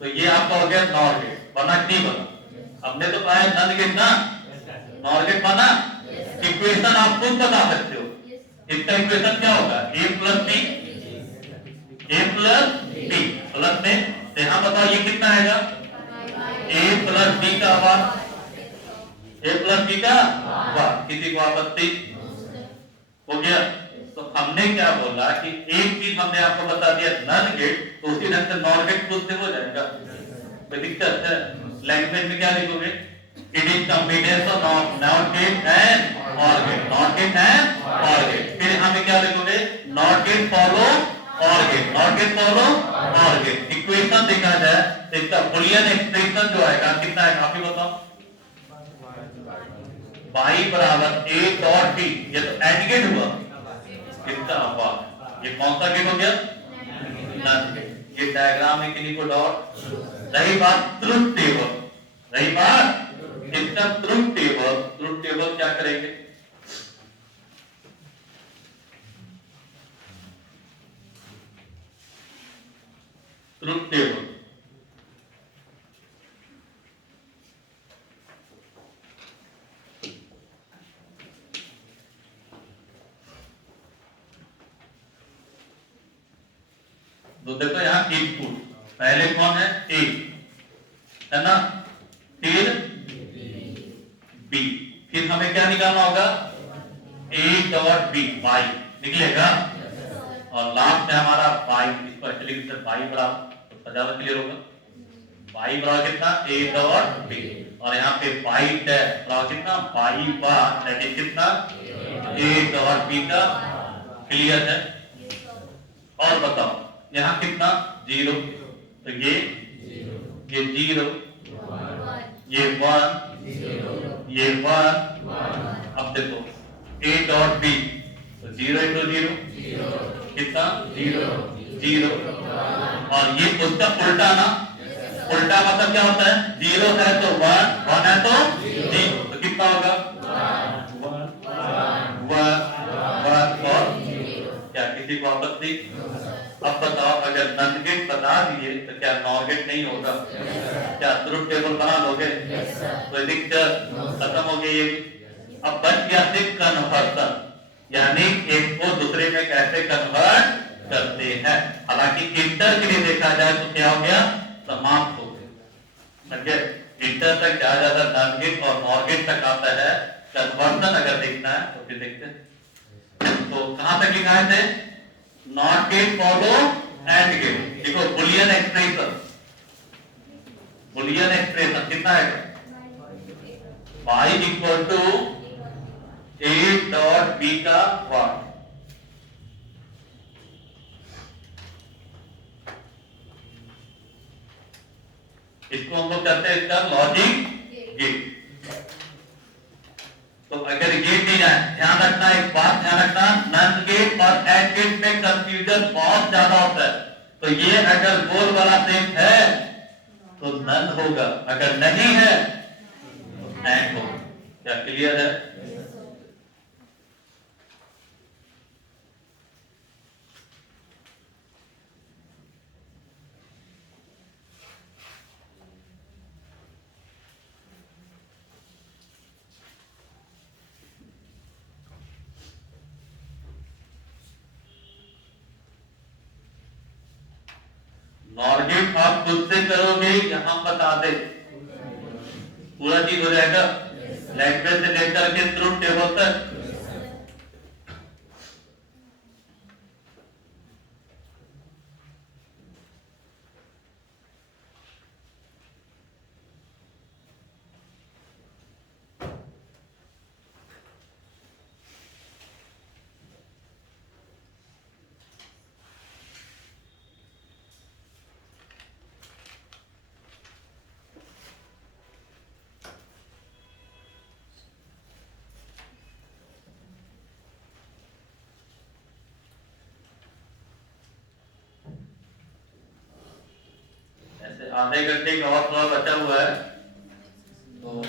तो ये आपका हो गया नॉर गेट। बना कि नहीं बना? हमने तो पाया नंद गेट ना, नॉर गेट बना। इक्वेशन आप खुद बता सकते हो। इसका इक्वेशन क्या होगा? a plus b, a plus b plus में, तो यहाँ बताओ ये कितना आएगा? a प्लस b का भाग, a प्लस b का भाग। किसी को आपत्ति? हो गया। तो हमने क्या बोला कि एक चीज हमने आपको बता दिया नॉन गेट, तो उसी ढंग से नॉर गेट खुद से हो जाएगा। कोई दिक्कत है? लैंग्वेज में क्या लिखोगे? It is combination of not gate and or gate, not gate and or gate. फिर हमें क्या लिखोगे? Not gate follow or gate, not gate follow or gate. Equation देखा जाए तो इसका बुलियन एक्सप्रेशन जो आएगा कितना है? आप ही बताओ। y बराबर a डॉट b, ये तो एंड गेट हुआ, कितना हुआ? ये कौन सा गेट हो गया? Not gate. ये डायग्राम में किन्हीं को डॉट। रही बात ट्रुथ टेबल, रही बात इसका ट्रुथ टेबल। ट्रुथ टेबल क्या करेंगे? ट्रुथ टेबल तो देखो यहाँ इनपुट पहले कौन है? ए है ना, फिर बी, फिर हमें क्या निकालना होगा? ए डॉट बी, वाई निकलेगा। और लास्ट में हमारा वाई, इसको एक्चुअली वाई बराबर, तो ज्यादा क्लियर होगा। वाई बराबर कितना? A dot B. और यहाँ पे वाई बराबर कितना? वाई बार दैट इज कितना? ए डॉट बी का। क्लियर है? और बताओ यहाँ कितना? 0, तो ये 0, ये 1, ये 1। अब देखो a डॉट b, तो 0 इंटू 0 कितना? 0। और ये उसका उल्टा ना, उल्टा मतलब क्या होता है? 0 है तो 1, 1 है तो 0, तो कितना होगा? 1 1 1 और क्या? किसी को आपत्ति? अब बताओ अगर नन गेट बता दिए तो क्या नॉर गेट नहीं होगा? क्या ट्रुथ टेबल बना लोगे? प्रेडिक्टर खत्म हो गया ये भी। अब बच गया सिर्फ कन्वर्सन, यानी एक को दूसरे में कैसे कन्वर्ट करते हैं। हालांकि इंटर के लिए देखा जाए तो क्या हो गया? समाप्त हो गया। इंटर तक जाया जाता है, नन गेट और नॉर गेट तक आता है। कन्वर्सन अगर देखना है तो फिर देखते हैं। तो कहां तक लिखा है? Not gate follow and gate. देखो बुलियन एक्सप्रेशन, बुलियन एक्सप्रेशन कितना है? y equal to a dot b का 1। इसको हम लोग कहते हैं इसका लॉजिक गेट। तो अगर ये दी जाए, ध्यान रखना एक बात, ध्यान रखना नन गेट और एंड गेट में कंफ्यूजन बहुत ज्यादा होता है। तो ये अगर गोल वाला सेम है तो नन होगा, अगर नहीं है तो एंड होगा। क्या क्लियर है? नॉर गेट आप खुद से करोगे यहां बता दे, पूरा चीज हो जाएगा लैंग्वेज से लेकर के ट्रुथ टेबल तक। ऐसे आधे घंटे का और थोड़ा बचा हुआ है, तो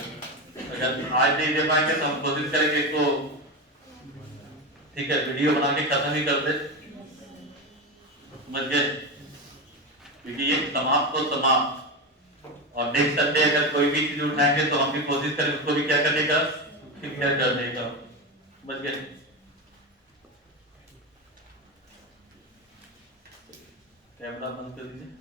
अगर आज नहीं दे पाएंगे तो हम कोशिश करेंगे इसको, ठीक है, वीडियो बना के खत्म ही कर दे, समझ गए? क्योंकि ये समाप्त तो समाप्त, और नेक्स्ट संडे अगर कोई भी चीज उठाएंगे तो हम भी कोशिश करें उसको भी क्या करने का, क्लियर करने का, समझ गए? कैमरा बंद कर दीजिए।